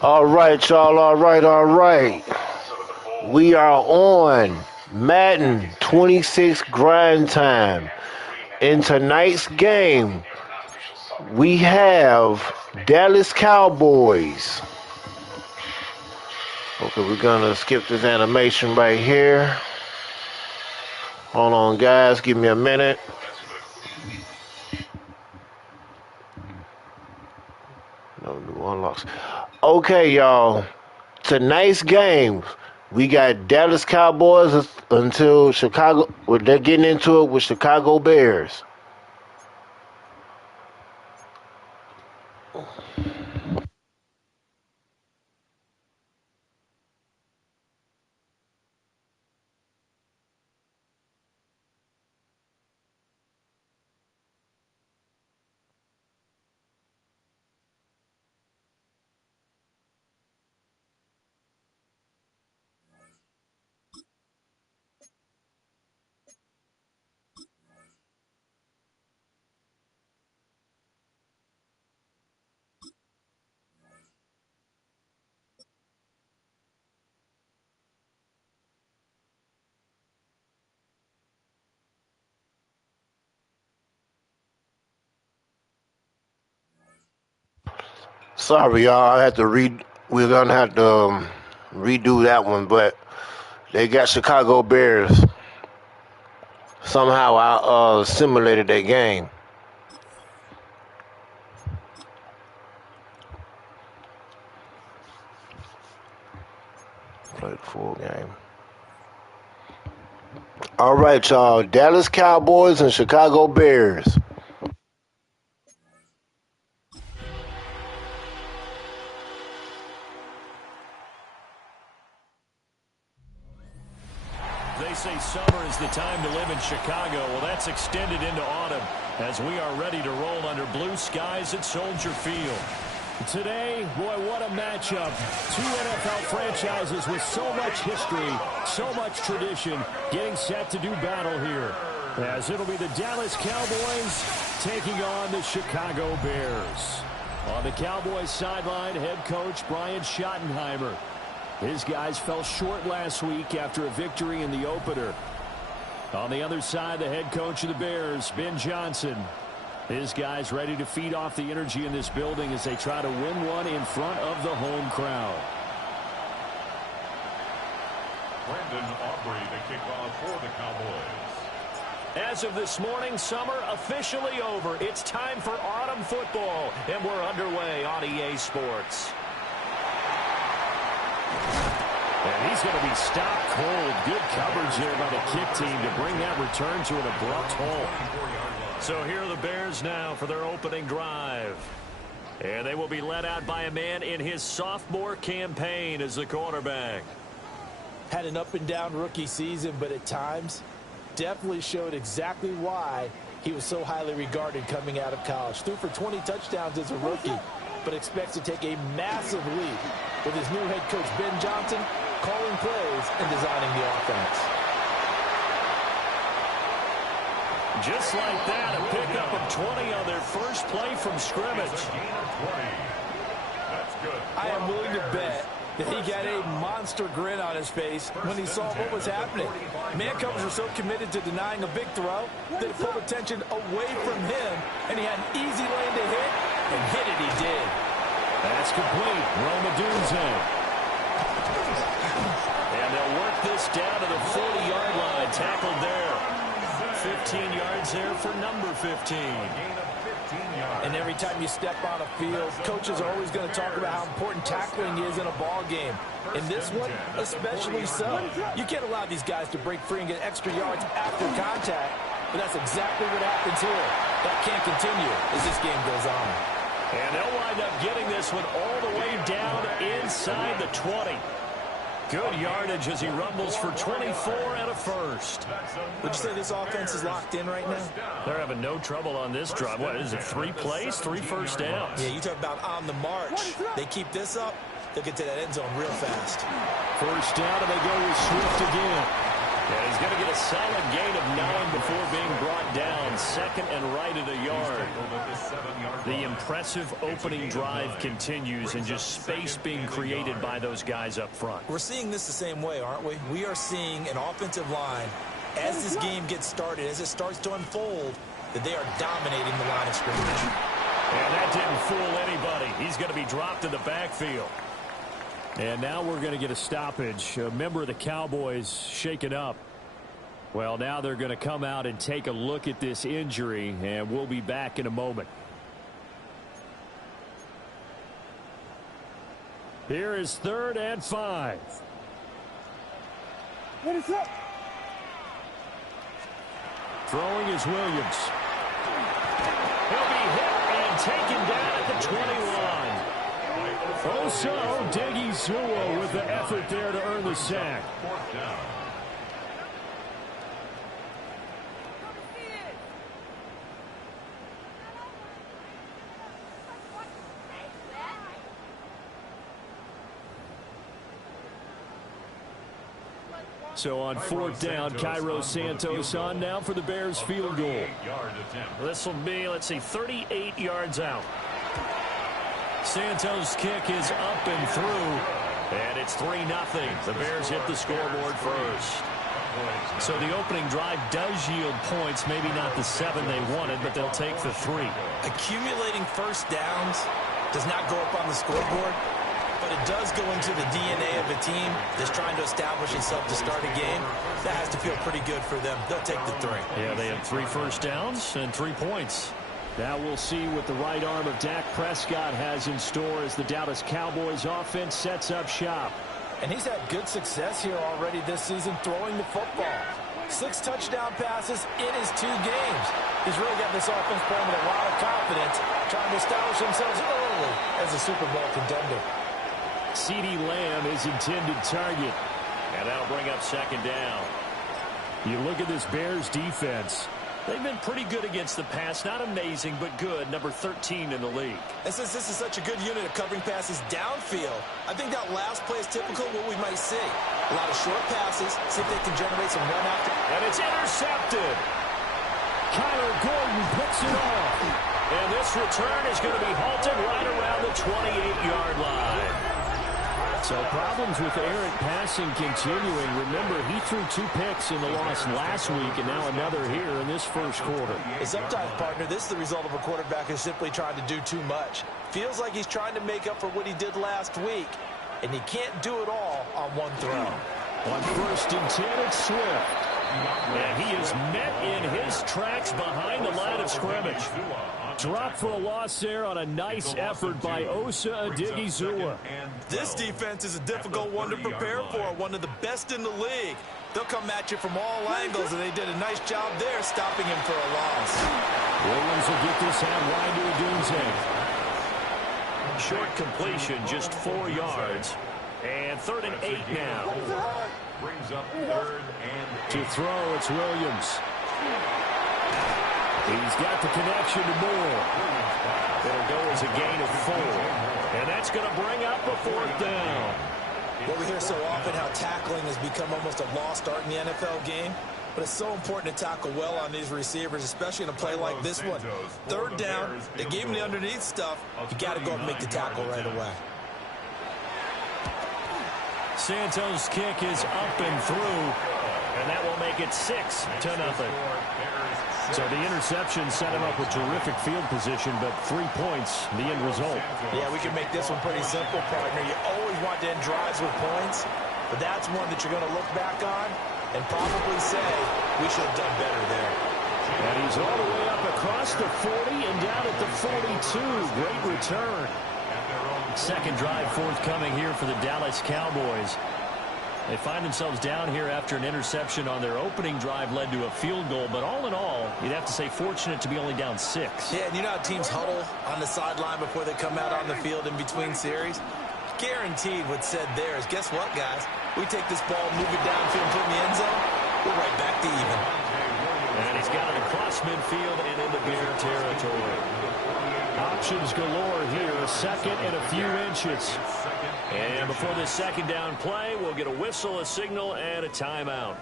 All right, y'all. All right, all right. We are on Madden 26 grind time. In tonight's game, we have Dallas Cowboys. Okay, we're gonna skip this animation right here. Hold on, guys. Give me a minute. No new unlocks. Okay, y'all. Tonight's game, we got Dallas Cowboys until Chicago. Well, they're getting into it with Chicago Bears. Sorry, y'all. I had to read. We're gonna have to redo that one, but they got Chicago Bears. Somehow I simulated their game. Played the full game. All right, y'all. Dallas Cowboys and Chicago Bears. They say summer is the time to live in Chicago. Well, that's extended into autumn as we are ready to roll under blue skies at Soldier Field. Today, boy, what a matchup. Two NFL franchises with so much history, so much tradition, getting set to do battle here. As it'll be the Dallas Cowboys taking on the Chicago Bears. On the Cowboys sideline, head coach Brian Schottenheimer. His guys fell short last week after a victory in the opener. On the other side, the head coach of the Bears, Ben Johnson. His guys ready to feed off the energy in this building as they try to win one in front of the home crowd. Brandon Aubrey, the kickoff for the Cowboys. As of this morning, summer officially over. It's time for autumn football, and we're underway on EA Sports. And he's going to be stopped cold. Good coverage there by the kick team to bring that return to an abrupt halt. So here are the Bears now for their opening drive. And they will be led out by a man in his sophomore campaign as the quarterback. Had an up-and-down rookie season, but at times definitely showed exactly why he was so highly regarded coming out of college. Threw for 20 touchdowns as a rookie, but expects to take a massive leap with his new head coach, Ben Johnson, calling plays and designing the offense. Just like that, a pickup of 20 on their first play from scrimmage. I am willing to bet that he got a monster grin on his face when he saw what was happening. Man covers are so committed to denying a big throw that it pulled attention away from him, and he had an easy lane to hit, and hit it he did. That's complete. Roma Dunze. And they'll work this down to the 40-yard line. Tackled there. 15 yards there for number 15. And every time you step on a field, coaches are always going to talk about how important tackling is in a ball game. In this one, especially so. You can't allow these guys to break free and get extra yards after contact, but that's exactly what happens here. That can't continue as this game goes on. And they'll wind up getting this one all the way down inside the 20. Good yardage as he rumbles for 24 and a first. Would you say this offense is locked in right now? They're having no trouble on this drive. What is it, 3 plays, 3 first downs? Yeah, you talk about on the march. They keep this up, they'll get to that end zone real fast. First down, and they go with Swift again. And he's going to get a solid gain of 9 before being brought down. second and right at a yard. The impressive opening drive continues, and just space being created by those guys up front. We're seeing this the same way, aren't we? We are seeing an offensive line, as this game gets started, as it starts to unfold, that they are dominating the line of scrimmage. And that didn't fool anybody. He's going to be dropped in the backfield. And now we're going to get a stoppage. A member of the Cowboys shaken up. Well, now they're going to come out and take a look at this injury, and we'll be back in a moment. Here is 3rd and 5. What is up? Throwing is Williams. He'll be hit and taken down at the 21. Also, Diggy Zua with the effort there to earn the sack. So on 4th down, Cairo Santos on now for the Bears field goal. This will be, let's see, 38 yards out. Santos' kick is up and through, and it's 3-0. The Bears hit the scoreboard first. So the opening drive does yield points, maybe not the 7 they wanted, but they'll take the 3. Accumulating first downs does not go up on the scoreboard, but it does go into the DNA of a team that's trying to establish itself to start a game. That has to feel pretty good for them. They'll take the 3. Yeah, they have 3 first downs and 3 points. Now we'll see what the right arm of Dak Prescott has in store as the Dallas Cowboys offense sets up shop. And he's had good success here already this season throwing the football. 6 touchdown passes in his 2 games. He's really got this offense playing with a lot of confidence, trying to establish themselves early as a Super Bowl contender. CeeDee Lamb is intended target. And that'll bring up 2nd down. You look at this Bears defense. They've been pretty good against the pass. Not amazing, but good. Number 13 in the league. And since this is such a good unit of covering passes downfield, I think that last play is typical of what we might see. A lot of short passes, see if they can generate some run after. And it's intercepted. Kyler Gordon picks it off. And this return is going to be halted right around the 28-yard line. So problems with errant passing continuing. Remember, he threw 2 picks in the loss last week, and now another here in this first quarter. Sometimes, partner, this is the result of a quarterback who's simply trying to do too much. Feels like he's trying to make up for what he did last week, and he can't do it all on one throw. On 1st and 10, it's Swift. And he is met in his tracks behind the line of scrimmage. Drop for a loss there on a nice effort by Osa Odighizuwa. This defense is a difficult one to prepare for, one of the best in the league. They'll come at you from all angles, and they did a nice job there stopping him for a loss. Williams will get this out wide to Odunze. Short completion, just 4 yards. And 3rd and 8 now. Brings up 3rd and 8. To throw, it's Williams. He's got the connection to Moore. It'll go as a gain of 4. And that's going to bring up a 4th down. Well, we hear so often how tackling has become almost a lost art in the NFL game. But it's so important to tackle well on these receivers, especially in a play like this one. 3rd down, they gave him the underneath stuff. You got to go up and make the tackle right away. Santos' kick is up and through, and that will make it 6-0. So the interception set him up with terrific field position, but 3 points, the end result. Yeah, we can make this one pretty simple, partner. You always want to end drives with points, but that's one that you're going to look back on and probably say, we should have done better there. And he's all the way up across the 40 and down at the 42. Great return. 2nd drive forthcoming here for the Dallas Cowboys. They find themselves down here after an interception on their opening drive led to a field goal. But all in all, you'd have to say fortunate to be only down 6. Yeah, and you know how teams huddle on the sideline before they come out on the field in between series? Guaranteed what's said there is, guess what, guys? We take this ball, move it downfield, put it in the end zone, we're right back to even. And he's got it across midfield and into Bear territory. Options galore here, a 2nd and a few inches. And before this 2nd down play, we'll get a whistle, a signal, and a timeout.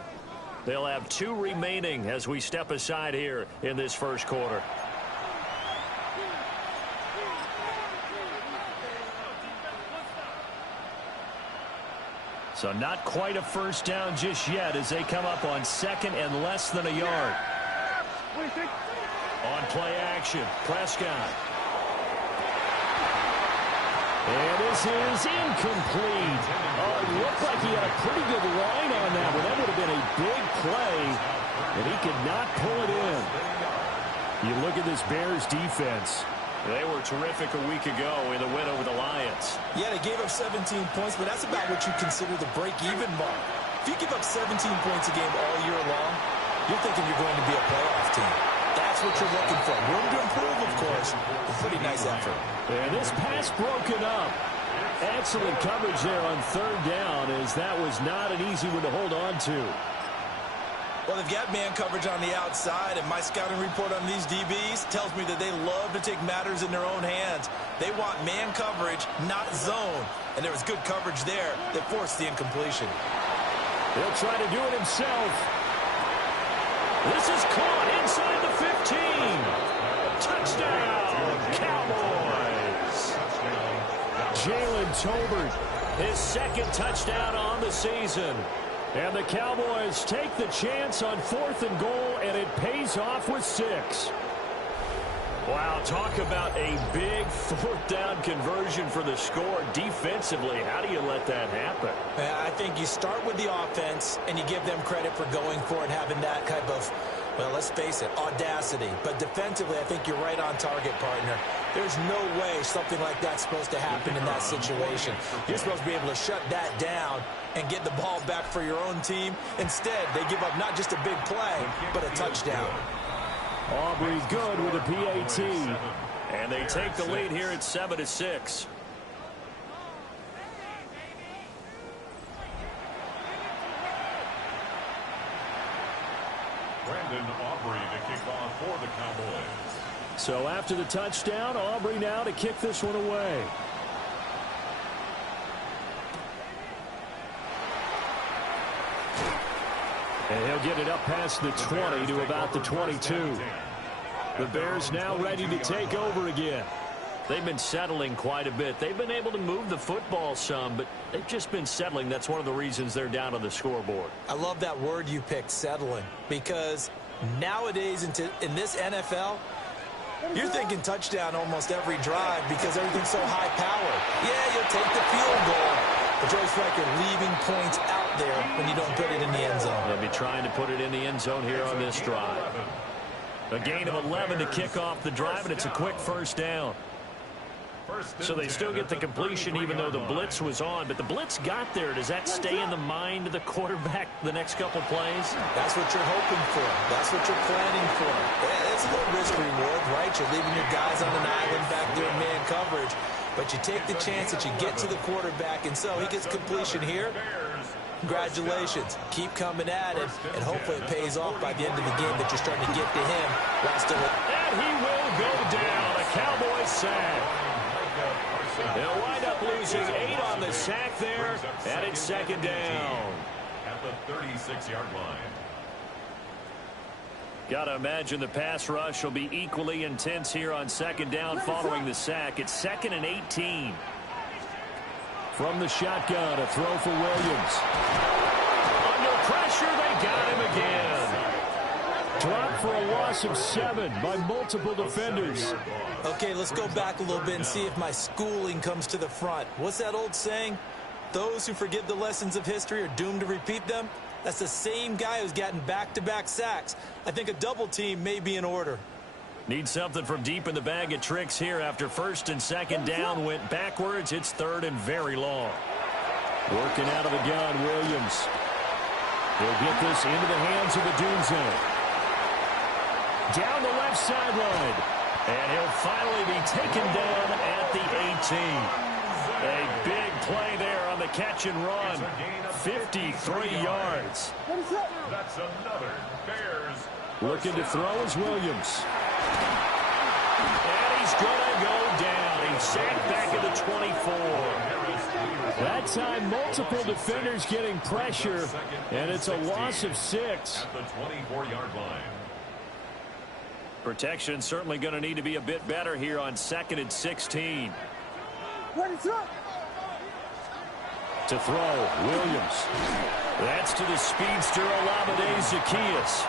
They'll have 2 remaining as we step aside here in this first quarter. So not quite a first down just yet as they come up on 2nd and less than a yard. On play action, Prescott. And this is incomplete. Oh, it looked like he had a pretty good line on that one. That would have been a big play, and he could not pull it in. You look at this Bears defense. They were terrific a week ago in the win over the Lions. Yeah, they gave up 17 points, but that's about what you consider the break-even mark. If you give up 17 points a game all year long, you're thinking you're going to be a playoff team. That's what you're looking for. Room to improve, of course. A pretty nice effort. And this pass broken up. Excellent coverage there on 3rd down, as that was not an easy one to hold on to. Well, they've got man coverage on the outside, and my scouting report on these DBs tells me that they love to take matters in their own hands. They want man coverage, not zone. And there was good coverage there that forced the incompletion. He'll try to do it himself. This is caught inside the 15. Touchdown, Cowboys. Jalen Tolbert, his 2nd touchdown on the season. And the Cowboys take the chance on 4th and goal, and it pays off with 6. Wow, talk about a big 4th down conversion for the score. Defensively, how do you let that happen? I think you start with the offense, and you give them credit for going for it, having that type of, well, let's face it, audacity. But defensively, I think you're right on target, partner. There's no way something like that's supposed to happen in that situation. You're supposed to be able to shut that down and get the ball back for your own team. Instead, they give up not just a big play, but a touchdown. Aubrey good with a PAT. And they take the lead here at 7-6. Brandon Aubrey to kick off for the Cowboys. So after the touchdown, Aubrey now to kick this one away. And he'll get it up past the 20 to about the 22. The Bears now ready to take over again. They've been settling quite a bit. They've been able to move the football some, but they've just been settling. That's one of the reasons they're down on the scoreboard. I love that word you picked, settling, because nowadays in this NFL, you're thinking touchdown almost every drive because everything's so high-powered. Yeah, you'll take the field goal, but you always feel like you're leaving points out there when you don't put it in the end zone. They'll be trying to put it in the end zone here on this drive. A gain of 11 to kick off the drive, and it's a quick first down. So they still get the completion even though the blitz was on. But the blitz got there. Does that stay in the mind of the quarterback the next couple plays? That's what you're hoping for. That's what you're planning for. Yeah, it's a little risk-reward, right? You're leaving your guys on an island back there in man coverage. But you take the chance that you get to the quarterback, and so he gets completion here. Congratulations. Keep coming at it, and hopefully it pays off by the end of the game that you're starting to get to him. And he will go down. A Cowboys sack. They'll wind up losing 8 on the sack there, and it's 2nd down. At the 36-yard line. Got to imagine the pass rush will be equally intense here on 2nd down following the sack. It's 2nd and 18. From the shotgun, a throw for Williams. Under pressure, they got him again. Dropped for a loss of 7 by multiple defenders. Okay, let's go back a little bit and see if my schooling comes to the front. What's that old saying? Those who forget the lessons of history are doomed to repeat them. That's the same guy who's gotten back-to-back sacks. I think a double team may be in order. Need something from deep in the bag of tricks here after 1st and 2nd down went backwards. It's 3rd and very long. Working out of the gun, Williams. He'll get this into the hands of the Doom Zone. Down the left sideline. And he'll finally be taken down at the 18. A big play there on the catch and run. 53 yards. That's another Bears. Looking to throw is Williams. And he's going to go down. He's sacked back at the 24. That time, multiple defenders getting pressure, and it's a loss of 6. At the 24-yard line. Protection certainly going to need to be a bit better here on 2nd and 16. To throw, Williams. That's to the speedster, Olamide Zaccheaus.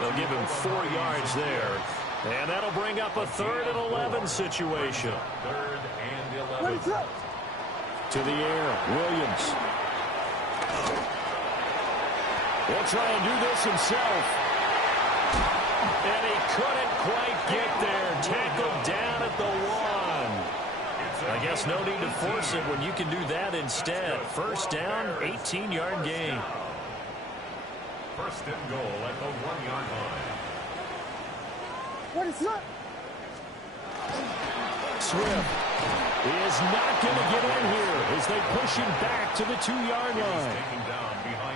They'll give him 4 yards there. And that'll bring up a 3rd and 11 situation. 3rd and 11. To the air, Williams. He'll try and do this himself. And he couldn't quite get there. Tackled down at the 1. I guess no need to force it when you can do that instead. First down, 18-yard gain. 1st and goal at the 1-yard line. Swift is not going to get in here as they push him back to the 2-yard line.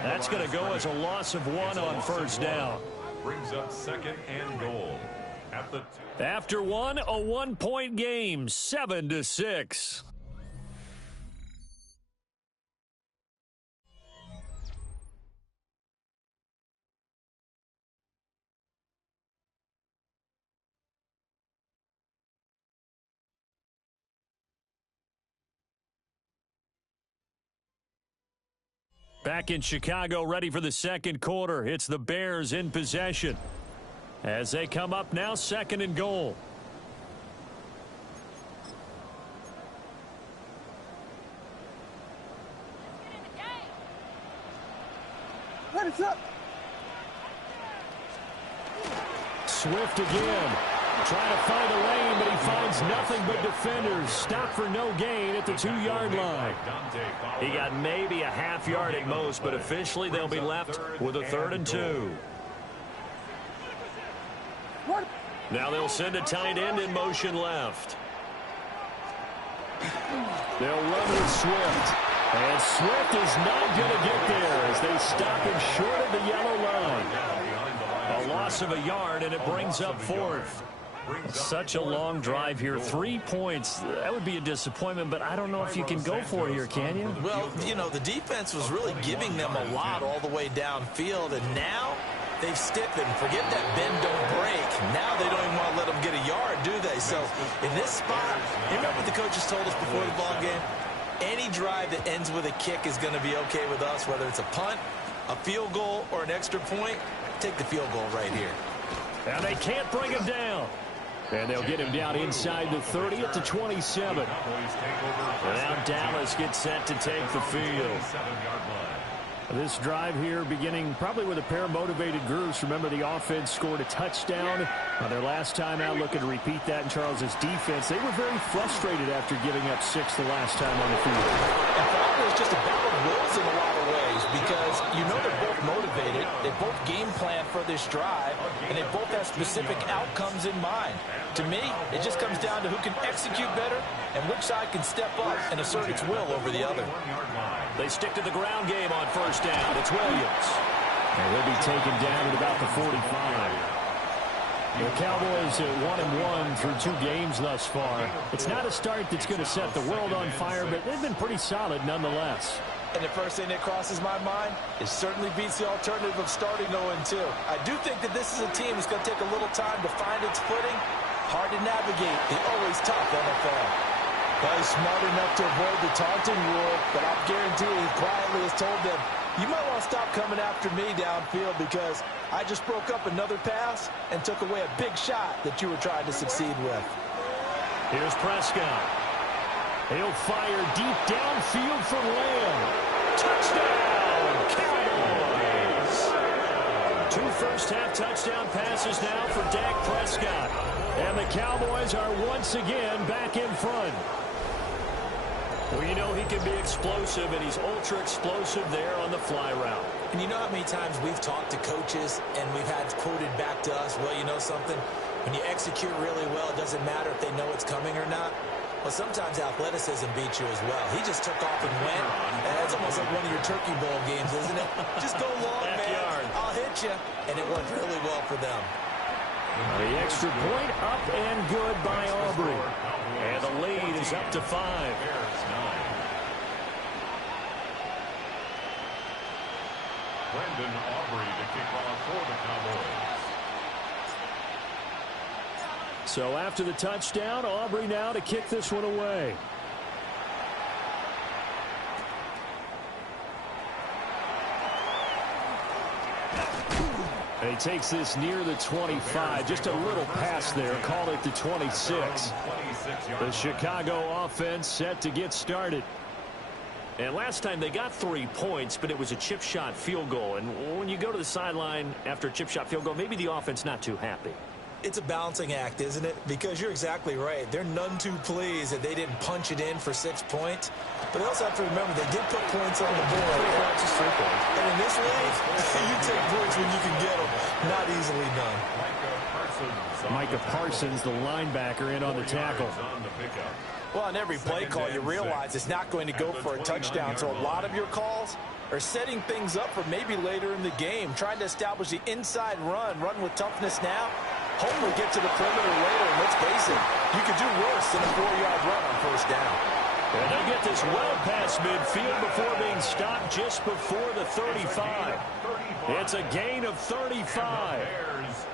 That's going to go as a loss of 1 on first down. Brings up 2nd and goal at the 2. After 1, a 1-point game, 7-6. Back in Chicago, ready for the 2nd quarter. It's the Bears in possession as they come up now, 2nd and goal. Swift again. Trying to find a lane, but he finds nothing but defenders. Stop for no gain at the 2-yard line. He got maybe a half yard at most, but officially they'll be left with a 3rd and 2. Now they'll send a tight end in motion left. They'll run with Swift. And Swift is not going to get there as they stop him short of the yellow line. A loss of a yard, and it brings up 4th. Such a long drive here. 3 points. That would be a disappointment, but I don't know if you can go for it here, can you? Well, you know, the defense was really giving them a lot all the way downfield, and now they've stiffened. Forget that bend, don't break. Now they don't even want to let them get a yard, do they? So in this spot, you remember what the coaches told us before the ball game? Any drive that ends with a kick is going to be okay with us, whether it's a punt, a field goal, or an extra point. Take the field goal right here. And they can't bring him down. And they'll get him down inside the 30 at the 27. And now Dallas gets set to take the field. This drive here beginning probably with a pair of motivated groups. Remember, the offense scored a touchdown on their last time out. Looking to repeat that in Charles's defense. They were very frustrated after giving up 6 the last time on the field. And probably it's just a battle of wills in a lot of ways because you know they're both motivated. They both game plan for this drive, and they both have specific outcomes in mind. To me, it just comes down to who can execute better and which side can step up and assert its will over the other. They stick to the ground game on first down. It's Williams. And they'll be taken down at about the 45. The Cowboys at 1-1 through 2 games thus far. It's not a start that's going to set the world on fire, but they've been pretty solid nonetheless. And the first thing that crosses my mind, it certainly beats the alternative of starting 0-2. I do think that this is a team that's going to take a little time to find its footing. Hard to navigate the always tough NFL. Well, he's smart enough to avoid the taunting rule, but I guarantee he quietly has told them, you might want to stop coming after me downfield because I just broke up another pass and took away a big shot that you were trying to succeed with. Here's Prescott. He'll fire deep downfield for Lamb. Touchdown, Cowboys! 2 first-half touchdown passes now for Dak Prescott. And the Cowboys are once again back in front. Well, you know he can be explosive, and he's ultra-explosive there on the fly route. And you know how many times we've talked to coaches and we've had quoted back to us, well, you know something? When you execute really well, it doesn't matter if they know it's coming or not. Well, sometimes athleticism beats you as well. He just took off and went. And that's almost like one of your Turkey Bowl games, isn't it? Just go long, man. I'll hit you. And it worked really well for them. The extra point up and good by Aubrey. And the lead is up to 5. Brendan Aubrey to kick off for the Cowboys. So after the touchdown, Aubrey now to kick this one away. And he takes this near the 25. Just a little pass there. Called it the 26. The Chicago offense set to get started. And last time they got 3 points, but it was a chip shot field goal. And when you go to the sideline after a chip shot field goal, maybe the offense not too happy. It's a balancing act, isn't it? Because you're exactly right. They're none too pleased that they didn't punch it in for 6 points. But they also have to remember they did put points on the board. And in this league, you take points when you can get them. Not easily done. Micah Parsons, the linebacker, in on the tackle. Well, on every play call, you realize it's not going to go for a touchdown. So a lot of your calls are setting things up for maybe later in the game, trying to establish the inside run with toughness now. Hopefully get to the perimeter later. And let's face it, you could do worse than a 4-yard run on first down. And they get this well past midfield before being stopped just before the 35. It's a gain of 35.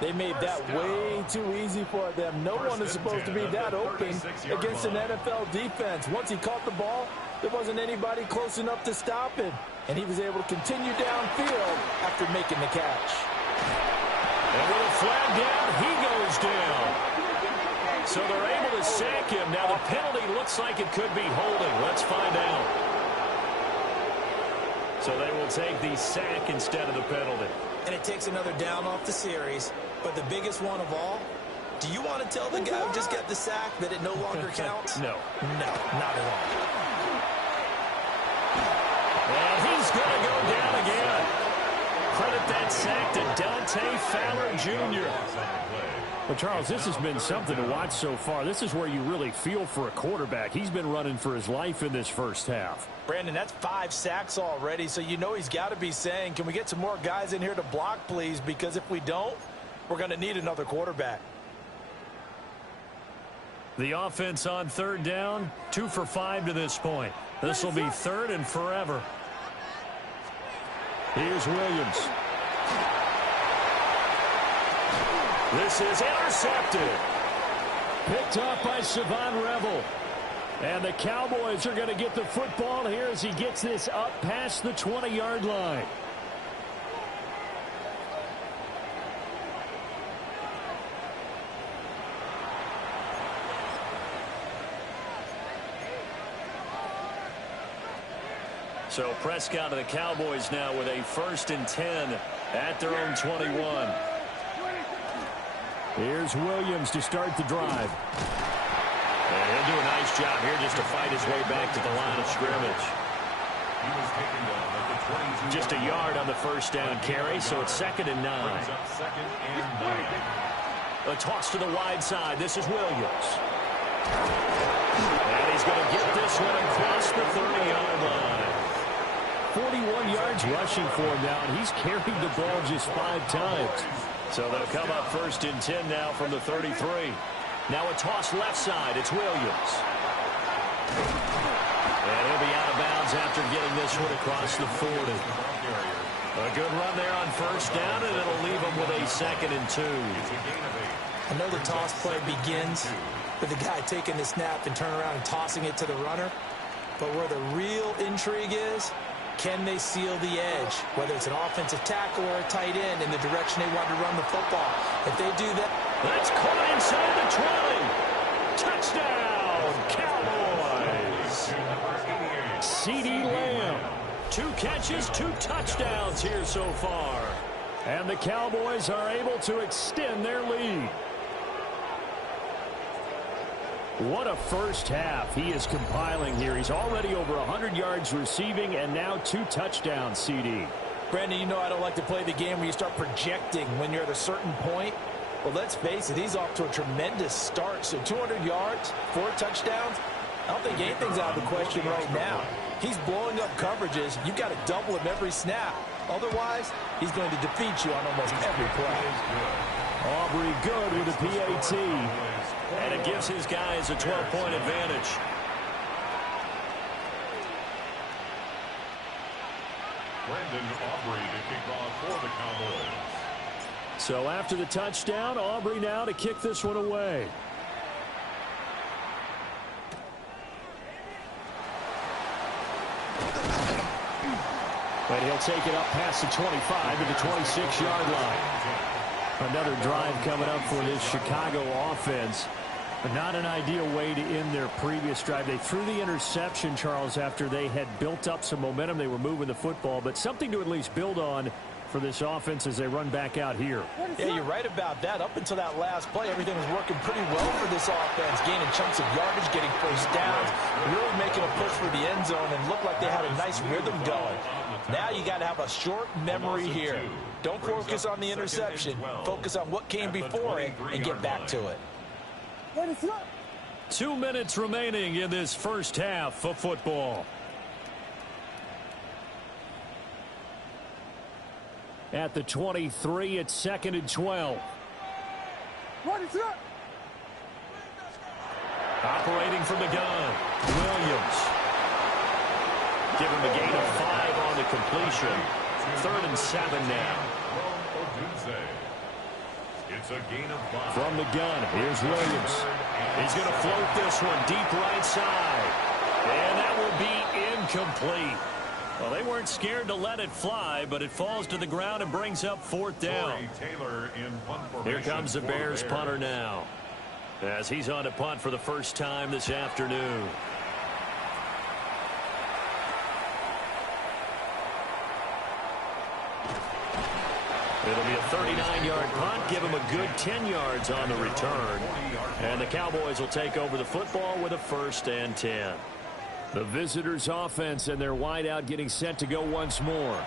They made that way too easy for them. No one is supposed to be that open against an NFL defense. Once he caught the ball, there wasn't anybody close enough to stop him. And he was able to continue downfield after making the catch. And with a flag down, he goes down. So they're able to sack him. Now the penalty looks like it could be holding. Let's find out. So they will take the sack instead of the penalty. And it takes another down off the series. But the biggest one of all, do you want to tell the guy who just got the sack that it no longer counts? No. No, not at all. And he's going to go down again. Credit that sack to Dante Fowler Jr. Well, Charles, this has been something to watch so far. This is where you really feel for a quarterback. He's been running for his life in this first half. Brandon, that's 5 sacks already, so you know he's got to be saying, can we get some more guys in here to block, please? Because if we don't, we're going to need another quarterback. The offense on third down, 2 for 5 to this point. This will be third and forever. Here's Williams. This is intercepted. Picked off by Savon Revel. And the Cowboys are going to get the football here as he gets this up past the 20-yard line. So Prescott of the Cowboys now with a 1st and 10 at their own 21. Here's Williams to start the drive. And he'll do a nice job here just to fight his way back to the line of scrimmage. Just a yard on the first down carry, so it's 2nd and 9. A toss to the wide side. This is Williams. And he's going to get this one across the 30-yard line. 41 yards rushing for him now, and he's carried the ball just 5 times. So they'll come up 1st and 10 now from the 33. Now a toss left side. It's Williams. And he'll be out of bounds after getting this one across the 40. A good run there on first down, and it'll leave him with a 2nd and 2. I know the toss play begins with the guy taking the snap and turn around and tossing it to the runner. But where the real intrigue is, can they seal the edge, whether it's an offensive tackle or a tight end in the direction they want to run the football? If they do that, that's caught inside the 20. Touchdown, Cowboys. CeeDee Lamb. 2 catches, 2 touchdowns here so far. And the Cowboys are able to extend their lead. What a first half he is compiling here. He's already over 100 yards receiving and now 2 touchdowns, CD. Brandon, you know I don't like to play the game where you start projecting when you're at a certain point. Well, let's face it, he's off to a tremendous start. So 200 yards, 4 touchdowns. I don't think anything's out of the question right now. He's blowing up coverages. You've got to double him every snap. Otherwise, he's going to defeat you on almost every play. Aubrey good with a PAT. And it gives his guys a 12-point advantage. Brandon Aubrey to kick off for the Cowboys. So after the touchdown, Aubrey now to kick this one away. But he'll take it up past the 25 to the 26-yard line. Another drive coming up for this Chicago offense. But not an ideal way to end their previous drive. They threw the interception, Charles, after they had built up some momentum. They were moving the football, but something to at least build on for this offense as they run back out here. Yeah, you're right about that. Up until that last play, everything was working pretty well for this offense, gaining chunks of yardage, getting first downs, really making a push for the end zone, and looked like they had a nice rhythm going. Now you got to have a short memory here. Don't focus on the interception. Focus on what came before it and get back to it. 2 minutes remaining in this first half of football. At the 23, it's 2nd and 12. Operating from the gun, Williams. Give him a gain of 5 on the completion. 3rd and 7 now. It's a gain of 5. From the gun, here's Williams. He's going to float this one deep right side. And that will be incomplete. Well, they weren't scared to let it fly, but it falls to the ground and brings up 4th down. Here comes the Bears punter now, as he's on to punt for the first time this afternoon. It'll be a 39-yard punt, give him a good 10 yards on the return. And the Cowboys will take over the football with a 1st and 10. The visitors' offense and their wideout getting set to go once more.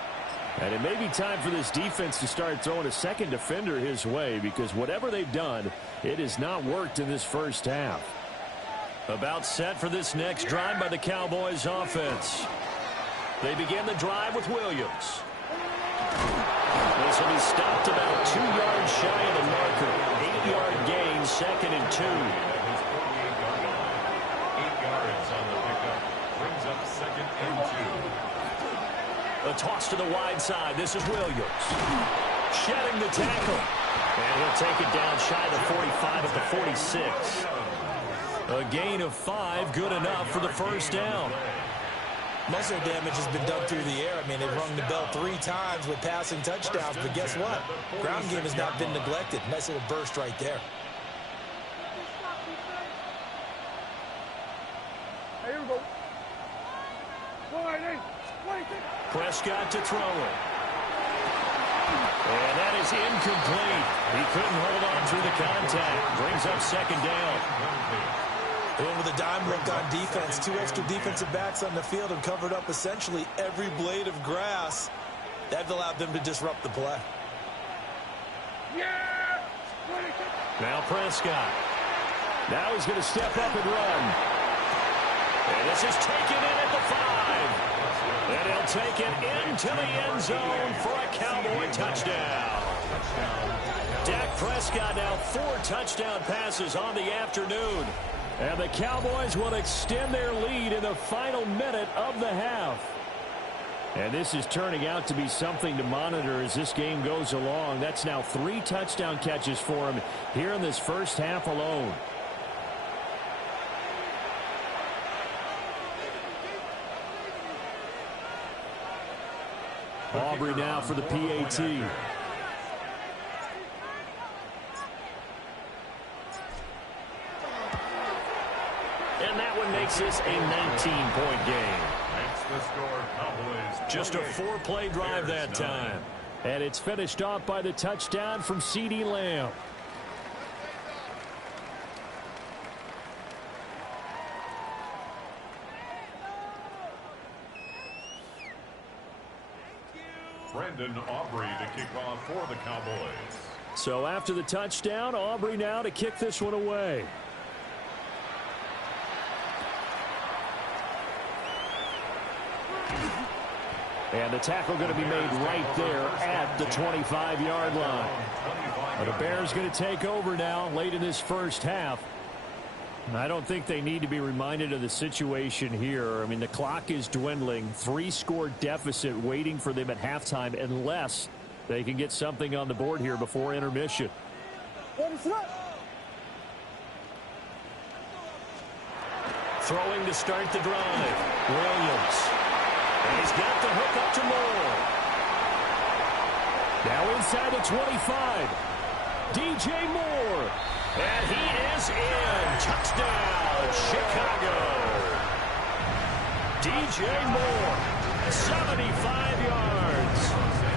And it may be time for this defense to start throwing a second defender his way, because whatever they've done, it has not worked in this first half. About set for this next drive by the Cowboys' offense. They begin the drive with Williams. This will be stopped about 2 yards shy of the marker. 8-yard gain, 2nd and 2. 8 yards on the pickup. Brings up 2nd and 2. A toss to the wide side. This is Williams. Shedding the tackle. And he'll take it down shy of the 45 at the 46. A gain of 5, good enough for the first down. Most of the damage has been done through the air. I mean, they've rung the bell 3 times with passing touchdowns, but guess what? Ground game has not been neglected. Nice little burst right there. Here we go. Prescott to throw it. And that is incomplete. He couldn't hold on through the contact. Brings up 2nd down. Going with a dime look on defense. 2 extra defensive backs on the field and covered up essentially every blade of grass. That allowed them to disrupt the play. Now Prescott. Now he's going to step up and run. And this is taken in at the 5. And he'll take it into the end zone for a Cowboy touchdown. Dak Prescott now 4 touchdown passes on the afternoon. And the Cowboys will extend their lead in the final minute of the half. And this is turning out to be something to monitor as this game goes along. That's now 3 touchdown catches for him here in this first half alone. Aubrey now for the PAT. And that one makes this a 19-point game. Makes the score Cowboys. Just a 4-play drive that time. And it's finished off by the touchdown from CeeDee Lamb. Brandon Aubrey to kick off for the Cowboys. So after the touchdown, Aubrey now to kick this one away. And the tackle going to be made right there at the 25-yard line. But the Bears going to take over now late in this first half. I don't think they need to be reminded of the situation here. I mean, the clock is dwindling. 3-score deficit waiting for them at halftime unless they can get something on the board here before intermission. Throwing to start the drive. Williams. And he's got the hook up to Moore. Now inside the 25. DJ Moore. And he is in. Touchdown, Chicago. DJ Moore, 75 yards.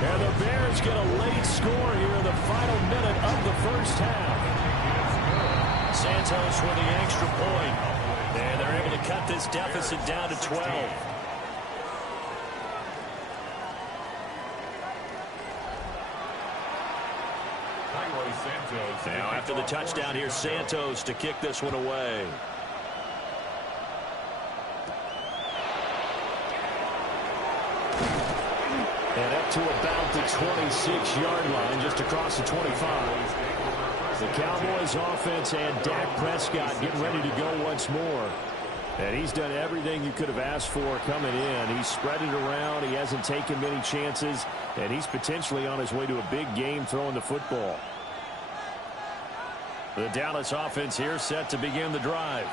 And the Bears get a late score here in the final minute of the first half. Santos with the extra point. And they're able to cut this deficit down to 12. Now after the touchdown, here's Santos to kick this one away. And up to about the 26-yard line, just across the 25. The Cowboys offense and Dak Prescott getting ready to go once more. And he's done everything you could have asked for coming in. He's spread it around. He hasn't taken many chances. And he's potentially on his way to a big game throwing the football. The Dallas offense here set to begin the drive.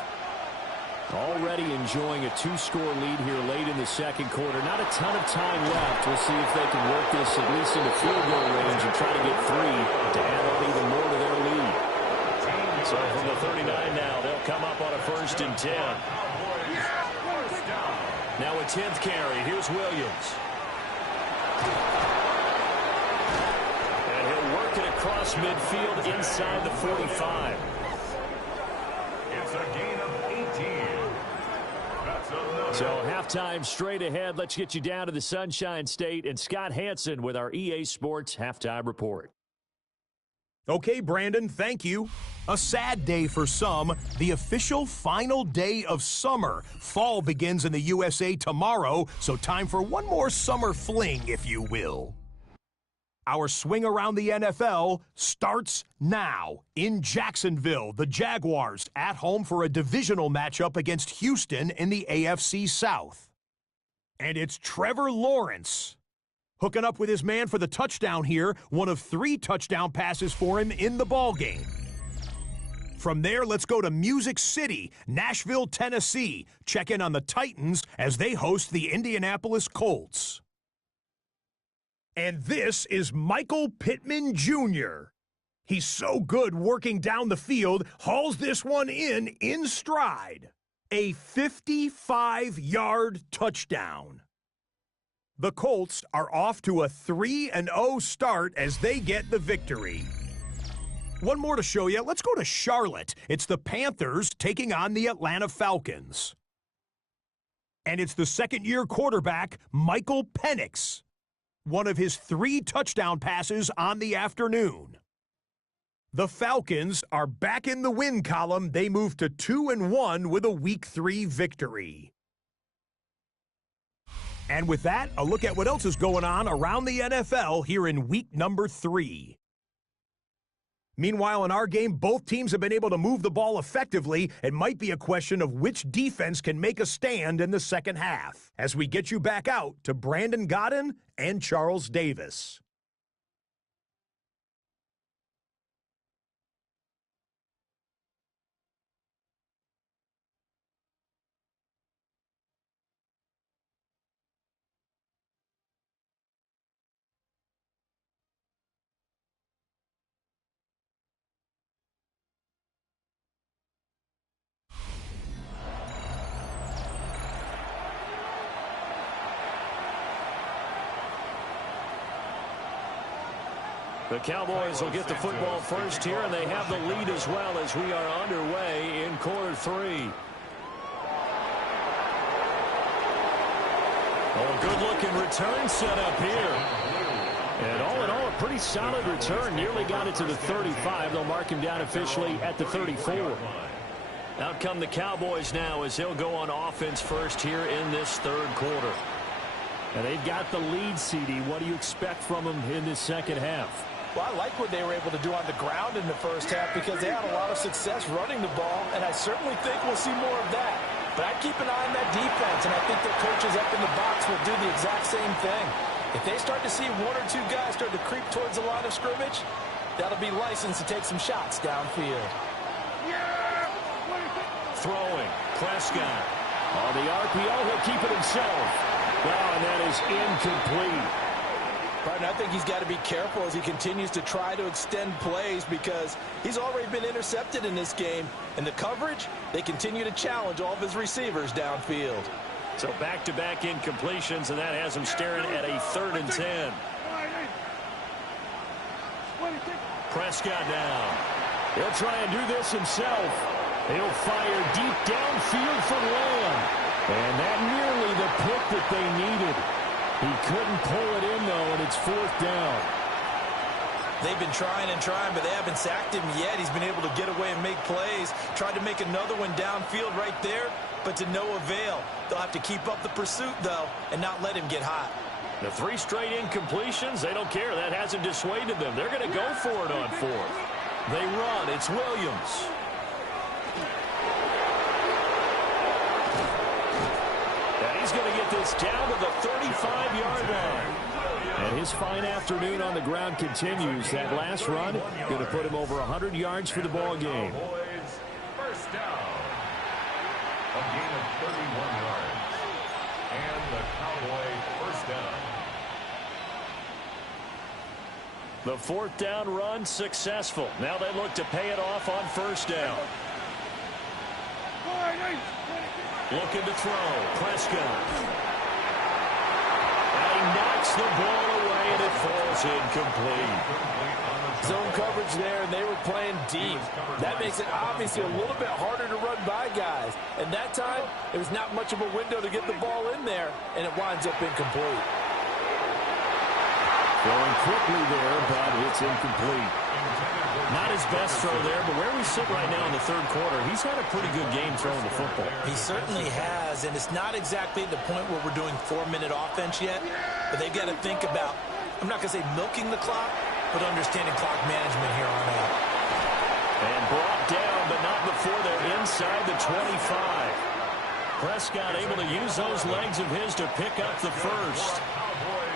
Already enjoying a 2-score lead here late in the second quarter. Not a ton of time left. We'll see if they can work this at least into field goal range and try to get 3 to add on even more to their lead. So from the 39 now, they'll come up on a 1st and 10. Now a 10th carry. Here's Williams. And he'll work it across midfield inside the 45. It's a gain of 18. So halftime straight ahead. Let's get you down to the Sunshine State and Scott Hansen with our EA Sports halftime report. Okay, Brandon, thank you. A sad day for some, the official final day of summer. Fall begins in the USA tomorrow, so time for one more summer fling, if you will. Our swing around the NFL starts now. In Jacksonville, the Jaguars at home for a divisional matchup against Houston in the AFC South. And it's Trevor Lawrence hooking up with his man for the touchdown here, one of 3 touchdown passes for him in the ballgame. From there, let's go to Music City, Nashville, Tennessee. Check in on the Titans as they host the Indianapolis Colts. And this is Michael Pittman Jr. He's so good working down the field, hauls this one in stride. A 55-yard touchdown. The Colts are off to a 3-0 start as they get the victory. One more to show you. Let's go to Charlotte. It's the Panthers taking on the Atlanta Falcons. And it's the second-year quarterback, Michael Penix. One of his 3 touchdown passes on the afternoon. The Falcons are back in the win column. They move to 2-1 with a Week 3 victory. And with that, a look at what else is going on around the NFL here in week number 3. Meanwhile, in our game, both teams have been able to move the ball effectively. It might be a question of which defense can make a stand in the second half. As we get you back out to Brandon Godden and Charles Davis. The Cowboys will get the football first here, and they have the lead as well as we are underway in quarter 3. Oh, good-looking return set up here. And all in all, a pretty solid return. Nearly got it to the 35. They'll mark him down officially at the 34. Out come the Cowboys now as he'll go on offense first here in this third quarter. And they've got the lead, CD. What do you expect from them in this second half? Well, I like what they were able to do on the ground in the first half because they had a lot of success running the ball, and I certainly think we'll see more of that. But I'd keep an eye on that defense, and I think their coaches up in the box will do the exact same thing. If they start to see one or two guys start to creep towards the line of scrimmage, that'll be licensed to take some shots downfield. Throwing. Prescott. On the RPO, he'll keep it himself. Wow, and that is incomplete. Partner, I think he's got to be careful as he continues to try to extend plays because he's already been intercepted in this game. And the coverage, they continue to challenge all of his receivers downfield. So back-to-back incompletions, and that has him staring at a 3rd and 10. Prescott down. He'll try and do this himself. He'll fire deep downfield for Lamb. And that nearly the pick that they needed. He couldn't pull it in, though, and it's 4th down. They've been trying and trying, but they haven't sacked him yet. He's been able to get away and make plays. Tried to make another one downfield right there, but to no avail. They'll have to keep up the pursuit, though, and not let him get hot. The 3 straight incompletions, they don't care. That hasn't dissuaded them. They're going to go for it on 4th. They run. It's Williams. And he's going to get this down to the 35-yard line. And his fine afternoon on the ground continues. That last run going to put him over 100 yards for the ball game. Cowboys, first down. A gain of 31 yards. And the Cowboys first down. The 4th down run successful. Now they look to pay it off on 1st down. Looking to throw. Prescott. And he knocks the ball away, and it falls incomplete. Zone coverage there, and they were playing deep. That makes it obviously a little bit harder to run by guys. And that time, there was not much of a window to get the ball in there, and it winds up incomplete. Throwing quickly there, but it's incomplete. Not his best throw there, but where we sit right now in the 3rd quarter, he's had a pretty good game throwing the football. He certainly has, and it's not exactly the point where we're doing 4-minute offense yet, but they've got to think about, I'm not going to say milking the clock, but understanding clock management here on out. And brought down, but not before they're inside the 25. Prescott able to use those legs of his to pick up the first.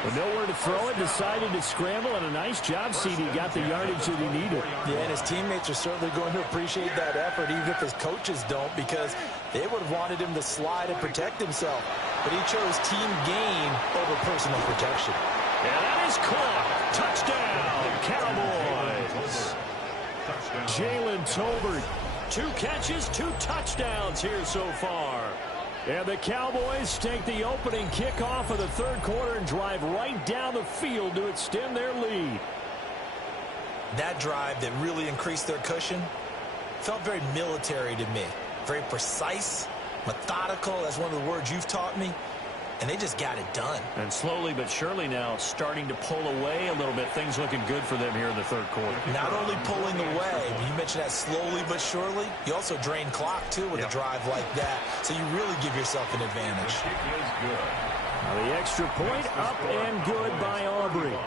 But nowhere to throw it, decided to scramble, and a nice job, CD. Got the yardage that he needed. Yeah, and his teammates are certainly going to appreciate that effort, even if his coaches don't, because they would have wanted him to slide and protect himself. But he chose team gain over personal protection. And that is caught. Touchdown, Cowboys. Jalen Tolbert. 2 catches, 2 touchdowns here so far. And the Cowboys take the opening kickoff of the 3rd quarter and drive right down the field to extend their lead. That drive that really increased their cushion felt very military to me. Very precise, methodical. That's one of the words you've taught me. And they just got it done. And slowly but surely now starting to pull away a little bit. Things looking good for them here in the 3rd quarter. Not only pulling away, but you mentioned that slowly but surely. You also drain clock, too, with a drive like that. So you really give yourself an advantage. Now the extra point up and good by Aubrey.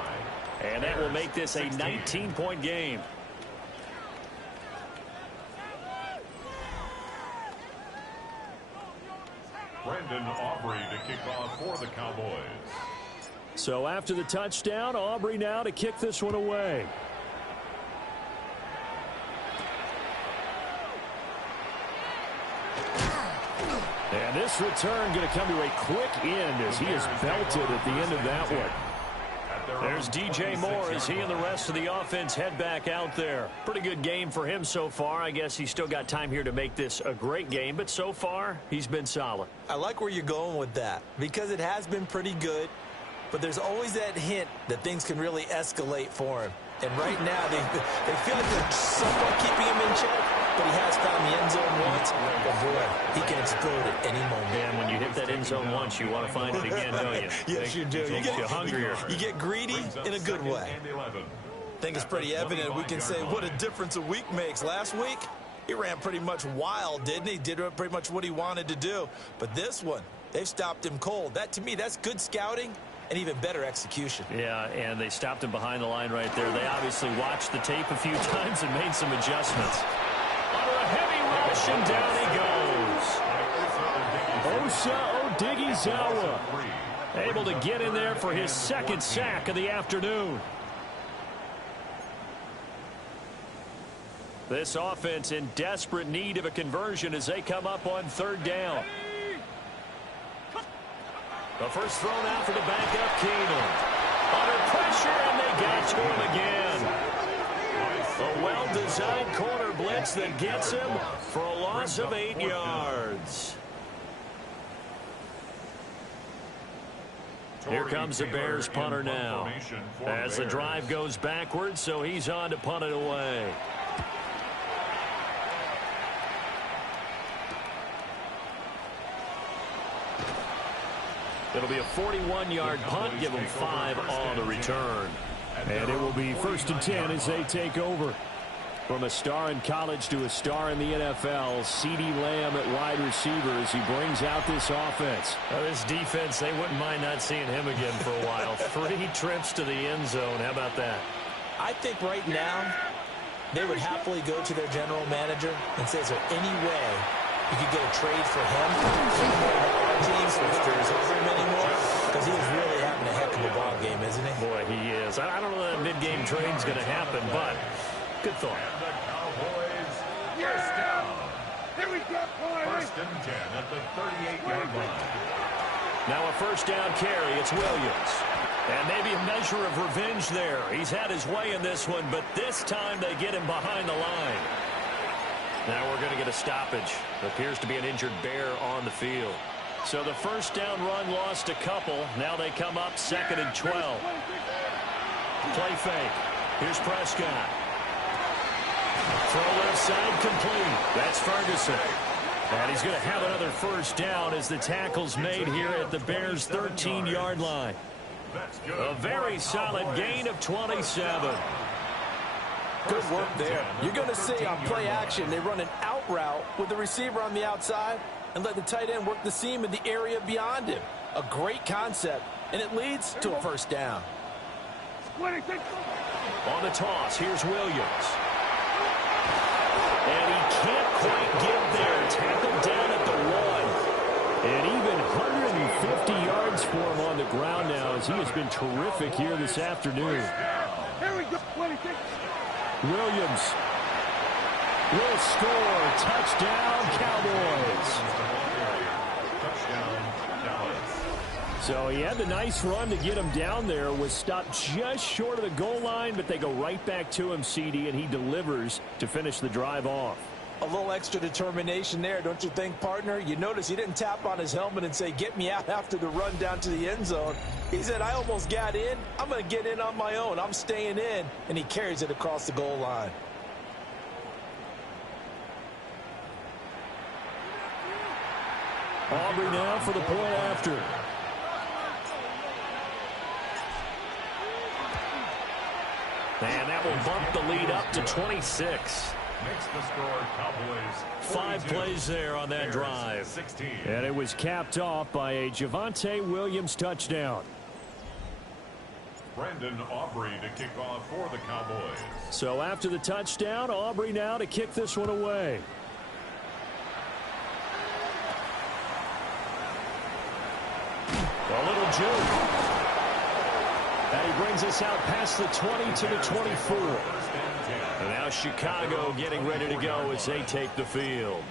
And that will make this a 19-point game. Brendan Aubrey to kick off for the Cowboys. So after the touchdown, Aubrey now to kick this one away. And this return going to come to a quick end as he is belted at the end of that one. There's DJ Moore as he and the rest of the offense head back out there. Pretty good game for him so far. I guess he's still got time here to make this a great game, but so far he's been solid. I like where you're going with that because it has been pretty good, but there's always that hint that things can really escalate for him. And right now they feel like they're somewhat keeping him in check, but he has found the end zone once. But boy, he can explode at any moment. And when you hit that end zone once, you want to find it again, don't you? Yes, you do. You get hungrier. You get greedy in a good way. I think it's pretty evident we can say what a difference a week makes. Last week, he ran pretty much wild, didn't he? Did pretty much what he wanted to do. But this one, They've stopped him cold. That, to me, that's good scouting and even better execution. Yeah, and they stopped him behind the line right there. They obviously watched the tape a few times and made some adjustments. Under a heavy rush, and down he goes. Osa Odighizuwa able to get in there for his second sack of the afternoon. This offense in desperate need of a conversion as they come up on third down. The first thrown out for the backup, Keenan. Under pressure, and they get to him again. A well-designed corner blitz that gets him for a loss of 8 yards. Here comes the Bears punter now. As the drive goes backwards, so he's on to punt it away. It'll be a 41-yard punt. Give them 5 on the return. And it will be 1st and 10 as they take over. From a star in college to a star in the NFL, CeeDee Lamb at wide receiver as he brings out this offense. This defense, they wouldn't mind not seeing him again for a while. 3 trips to the end zone. How about that? I think right now they would happily go to their general manager and say, is there any way you could get a trade for him? Teams, if there's over him anymore, because he's really having a heck of a ball game, isn't he? Boy, he is. I don't know that mid-game trade's going to happen, but good thought. And the Cowboys, first down. Here we go, boys. 1st and 10 at the 38-yard line. Now a first down carry. It's Williams. And maybe a measure of revenge there. He's had his way in this one, but this time they get him behind the line. Now we're going to get a stoppage. Appears to be an injured Bear on the field. So the first down run lost a couple. Now they come up 2nd and 12. Play fake. Here's Prescott. Throw left side complete. That's Ferguson. And he's going to have another first down as the tackle's made here at the Bears' 13-yard line. A very solid gain of 27. Good work there. You're going to see on play action, they run an out route with the receiver on the outside and let the tight end work the seam in the area beyond him. A great concept, and it leads to a first down. On the toss, here's Williams. And he can't quite get there. Tackled down at the 1. And even 150 yards for him on the ground now as he has been terrific here this afternoon. Williams will score. Touchdown, Cowboys. So he had the nice run to get him down there. Was stopped just short of the goal line, but they go right back to him, CD, and he delivers to finish the drive off. A little extra determination there, don't you think, partner? You notice he didn't tap on his helmet and say, get me out after the run down to the end zone. He said, I almost got in. I'm going to get in on my own. I'm staying in. And he carries it across the goal line. Aubrey now for the point after. And that will bump the lead up to 26. Makes the score Cowboys 5 plays there on that drive. 16. And it was capped off by a Javonte Williams touchdown. Brandon Aubrey to kick off for the Cowboys. So after the touchdown, Aubrey now to kick this one away. A little juke. And he brings us out past the 20 to the 24. And now Chicago getting ready to go as they take the field.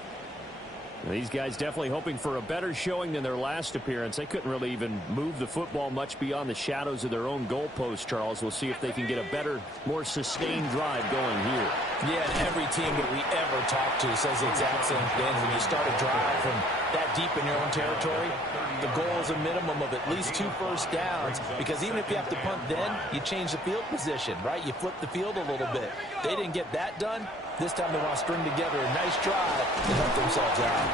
These guys definitely hoping for a better showing than their last appearance. They couldn't really even move the football much beyond the shadows of their own goalpost, Charles. We'll see if they can get a better, more sustained drive going here. Yeah, and every team that we ever talk to says the exact same thing. When you start a drive from that deep in your own territory, the goal is a minimum of at least 2 first downs, because even if you have to punt then, you change the field position, right? You flip the field a little bit. They didn't get that done. This time they want to string together a nice drive to help themselves out.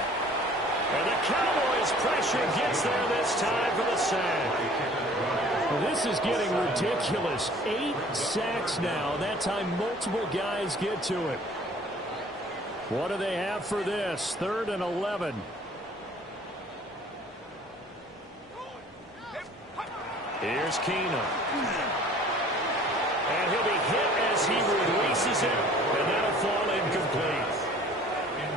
And the Cowboys pressure gets there this time for the sack. Well, this is getting ridiculous. 8 sacks now. That time multiple guys get to it. What do they have for this? 3rd and 11. Here's Keenum. And he'll be hit as he releases it, and that'll fall incomplete.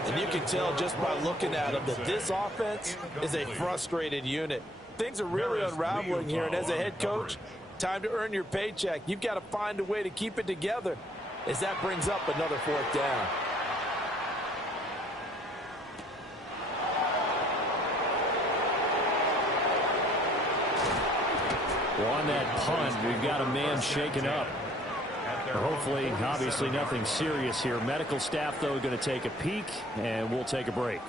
And you can tell just by looking at him that this offense is a frustrated unit. Things are really unraveling here, and as a head coach, time to earn your paycheck. You've got to find a way to keep it together as that brings up another 4th down. Well, on that punt, we've got a man shaken up. Hopefully, obviously nothing serious here. Medical staff, though, going to take a peek, and we'll take a break.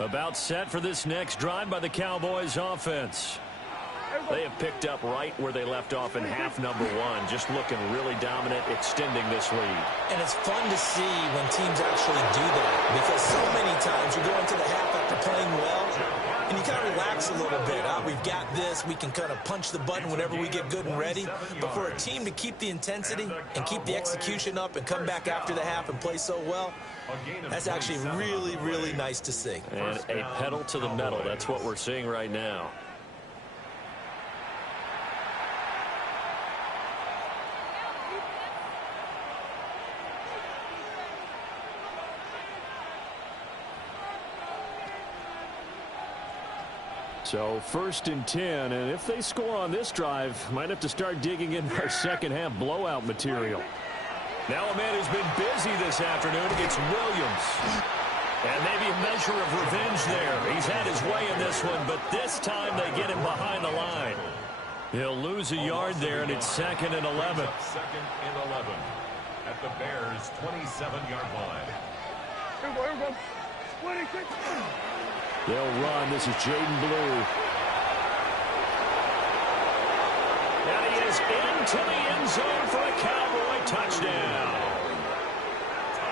About set for this next drive by the Cowboys offense. They have picked up right where they left off in half number 1, just looking really dominant, extending this lead. And it's fun to see when teams actually do that, because so many times you go into the half after playing well, and you kind of relax a little bit. We've got this. We can kind of punch the button whenever we get good and ready. But for a team to keep the intensity and keep the execution up and come back after the half and play so well, that's actually really, really nice to see. And a pedal to the metal. That's what we're seeing right now. So 1st and 10, and if they score on this drive, might have to start digging in our second half blowout material. Now a man who's been busy this afternoon, it's Williams. And maybe a measure of revenge there. He's had his way in this one, but this time they get him behind the line. He'll lose a yard there, and it's 2nd and 11. 2nd and 11 at the Bears' 27-yard line. Here we go. 26. They'll run. This is Jaden Blue. And he is into the end zone for a Cowboy touchdown.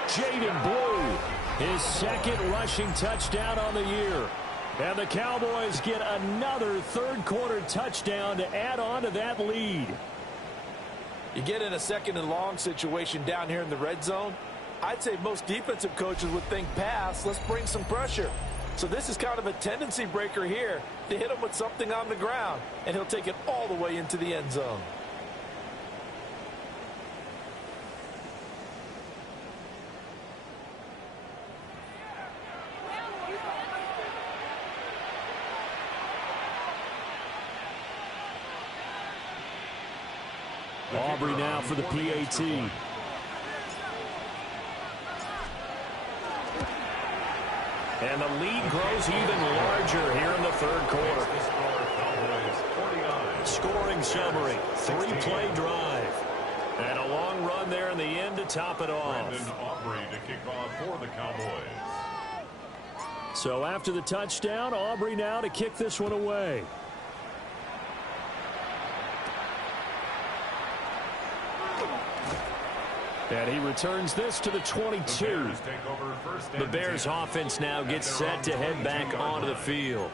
Jaden Blue, his 2nd rushing touchdown on the year. And the Cowboys get another 3rd-quarter touchdown to add on to that lead. You get in a 2nd and long situation down here in the red zone, I'd say most defensive coaches would think pass, let's bring some pressure. So this is kind of a tendency breaker here to hit him with something on the ground, and he'll take it all the way into the end zone. Aubrey now for the PAT. And the lead grows even larger here in the 3rd quarter. Scoring summary, 3-play drive. And a long run there in the end to top it off. Brandon Aubrey to kick off for the Cowboys. So after the touchdown, Aubrey now to kick this one away. And he returns this to the 22. The Bears offense now gets set to head back onto the field.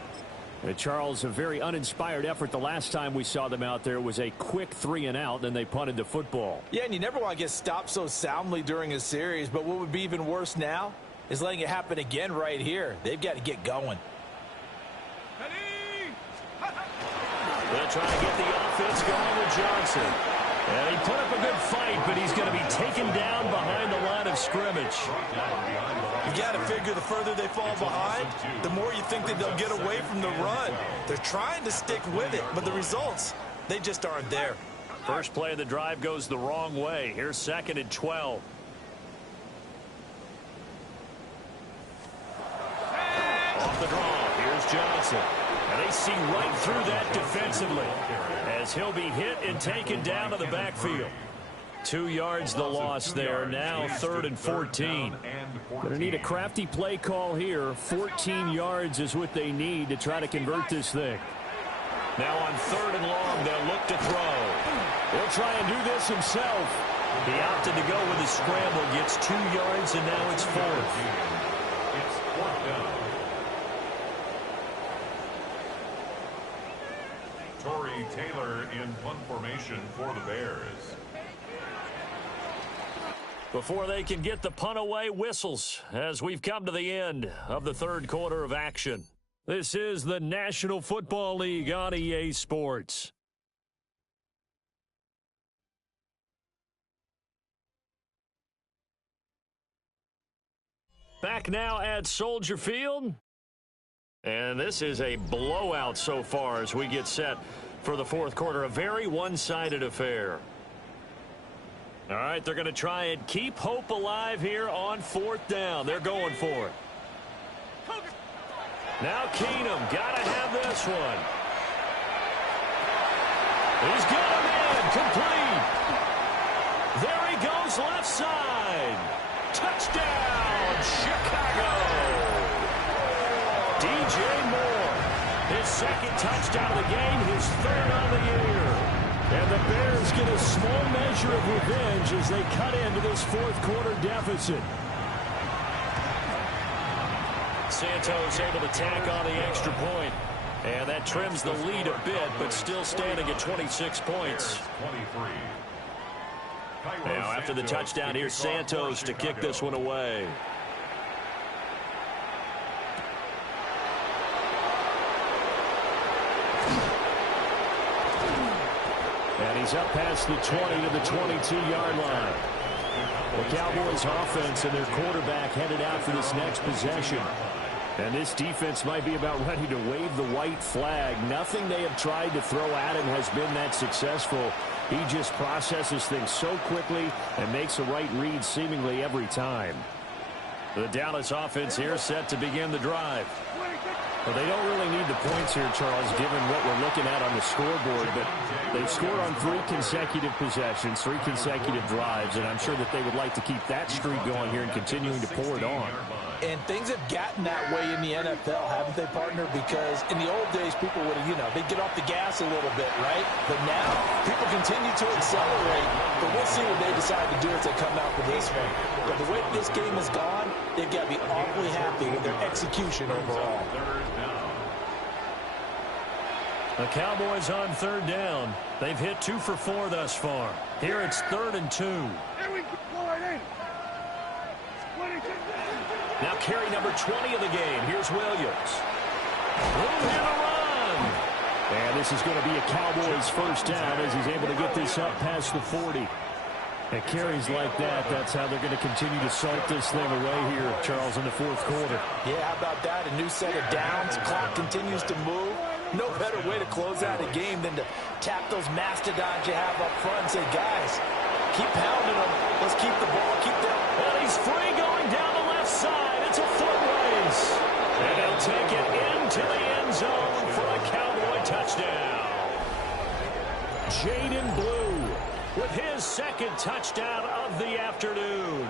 And Charles, a very uninspired effort the last time we saw them out there was a quick 3-and-out, then they punted the football. Yeah, and you never want to get stopped so soundly during a series, but what would be even worse now is letting it happen again right here. They've got to get going. They'll try to get the offense going with Johnson. And he put up a good fight, but he's going to be taken down behind the line of scrimmage. You got to figure the further they fall behind, the more you think that they'll get away from the run. They're trying to stick with it, but the results, they just aren't there. First play of the drive goes the wrong way. Here's 2nd and 12. Off the draw, here's Johnson. And they see right through that defensively as he'll be hit and taken down to the backfield. 2 yards the loss there. Now 3rd and 14. Going to need a crafty play call here. 14 yards is what they need to try to convert this thing. Now on 3rd and long, they'll look to throw. He'll try and do this himself. He opted to go with a scramble, gets 2 yards, and now it's 4th. It's 4th down. Torrey Taylor in punt formation for the Bears. Before they can get the punt away, whistles as we've come to the end of the third quarter of action. This is the National Football League on EA Sports. Back now at Soldier Field. And this is a blowout so far as we get set for the fourth quarter. A very one-sided affair. All right, they're going to try and keep hope alive here on fourth down. They're going for it. Now Keenum, got to have this one. He's got him in, complete. There he goes, left side. Touchdown, Chicago. DJ Moore, his second touchdown of the game, his third on the year. And the Bears get a small measure of revenge as they cut into this fourth quarter deficit. Santos able to tack on the extra point. And that trims the lead a bit, but still standing at 26 points. Now after the touchdown, here's Santos to kick this one away. And he's up past the 20 to the 22-yard line. The Cowboys offense and their quarterback headed out for this next possession. And this defense might be about ready to wave the white flag. Nothing they have tried to throw at him has been that successful. He just processes things so quickly and makes a right read seemingly every time. The Dallas offense here set to begin the drive. Well, they don't really need the points here, Charles, given what we're looking at on the scoreboard. But they've scored on 3 consecutive possessions, 3 consecutive drives, and I'm sure that they would like to keep that streak going here and continuing to pour it on. And things have gotten that way in the NFL, haven't they, partner? Because in the old days, people would have, they'd get off the gas a little bit, right? But now, people continue to accelerate. But we'll see what they decide to do as they come out with this one. But the way this game has gone, they've got to be awfully happy with their execution overall. The Cowboys on third down. They've hit 2 for 4 thus far. Here it's 3rd and 2. Now carry number 20 of the game. Here's Williams. Room here to run. And this is going to be a Cowboys first down as he's able to get this up past the 40. And carries like that, that's how they're going to continue to salt this thing away here, Charles, in the fourth quarter. Yeah, how about that? A new set of downs. Clock continues to move. No better way to close out a game than to tap those mastodons you have up front and say, guys, keep pounding them. Let's keep the ball, keep them. And he's free going down the left side. It's a foot race. And he'll take it into the end zone for a Cowboy touchdown. Jaden Blue with his second touchdown of the afternoon.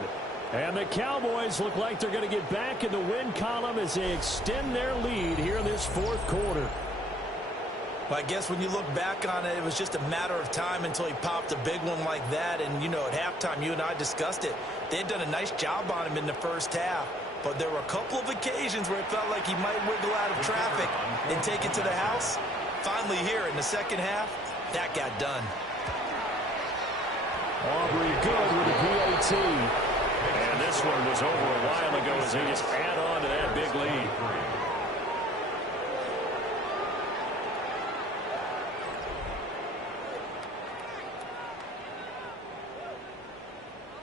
And the Cowboys look like they're going to get back in the win column as they extend their lead here in this fourth quarter. Well, I guess when you look back on it, it was just a matter of time until he popped a big one like that. And, at halftime, you and I discussed it. They had done a nice job on him in the first half. But there were a couple of occasions where it felt like he might wiggle out of traffic and take it to the house. Finally here in the second half, that got done. Aubrey good with a PAT. And this one was over a while ago as they just add on to that big lead.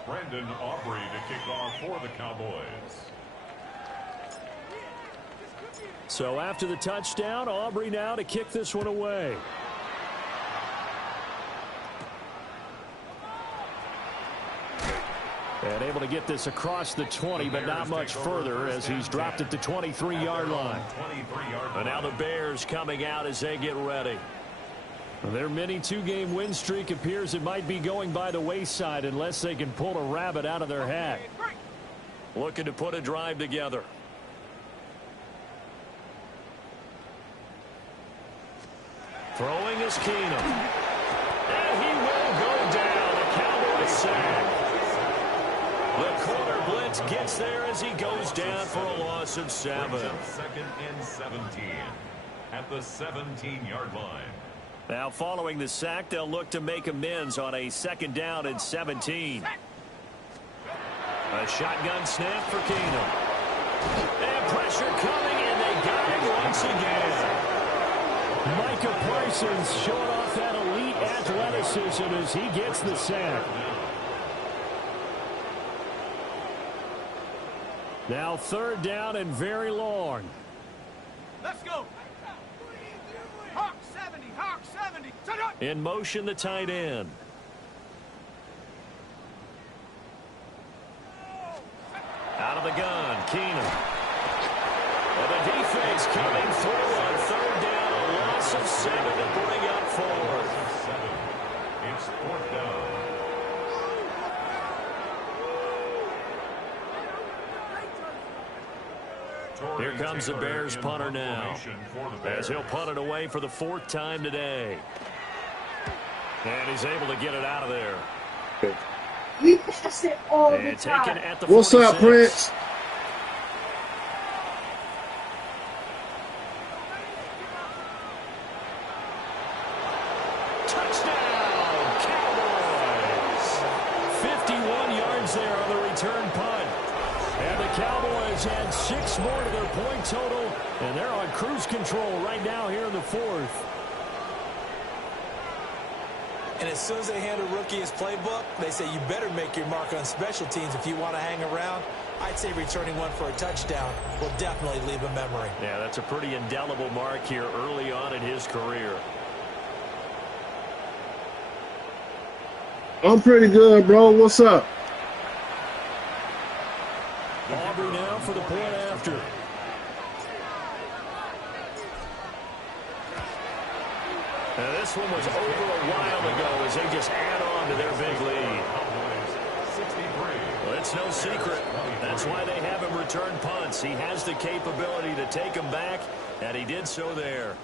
Brandon Aubrey to kick off for the Cowboys. So after the touchdown, Aubrey now to kick this one away. And able to get this across the 20, but not much further as he's dropped at the 23-yard line. And now the Bears coming out as they get ready. Their mini 2-game win streak appears it might be going by the wayside unless they can pull a rabbit out of their hat. Looking to put a drive together. Throwing is Keenum. And he will go down. The Cowboys sack. The corner blitz gets there as he goes down for a loss of 7. 2nd and 17 at the 17-yard line. Now following the sack, they'll look to make amends on a 2nd down and 17. A shotgun snap for Keenum. And pressure coming, and they got him once again. Micah Parsons showing off that elite athleticism as he gets the sack. Now 3rd down and very long. Let's go. Hawk 70, Hawk 70. In motion, the tight end. Out of the gun, Keenum. And the defense coming through on 3rd down. A loss of 7 to bring up 4th. It's 4th down. Here comes the Bears punter now, as he'll punt it away for the 4th time today. And he's able to get it out of there. We pass it all the And time. taken at the What's 46. up, Prince? Touchdown, Cowboys. 51 yards there on the return punt. And the Cowboys had 6 more to their point total, and they're on cruise control right now here in the 4th. And as soon as they hand a rookie his playbook, they say you better make your mark on special teams if you want to hang around. I'd say returning one for a touchdown will definitely leave a memory. Yeah, that's a pretty indelible mark here early on in his career. I'm pretty good, bro. What's up? Aubrey now for the point after. Now this one was over a while ago as they just add on to their big lead. Well, it's no secret. That's why they have him return punts. He has the capability to take them back, and he did so there.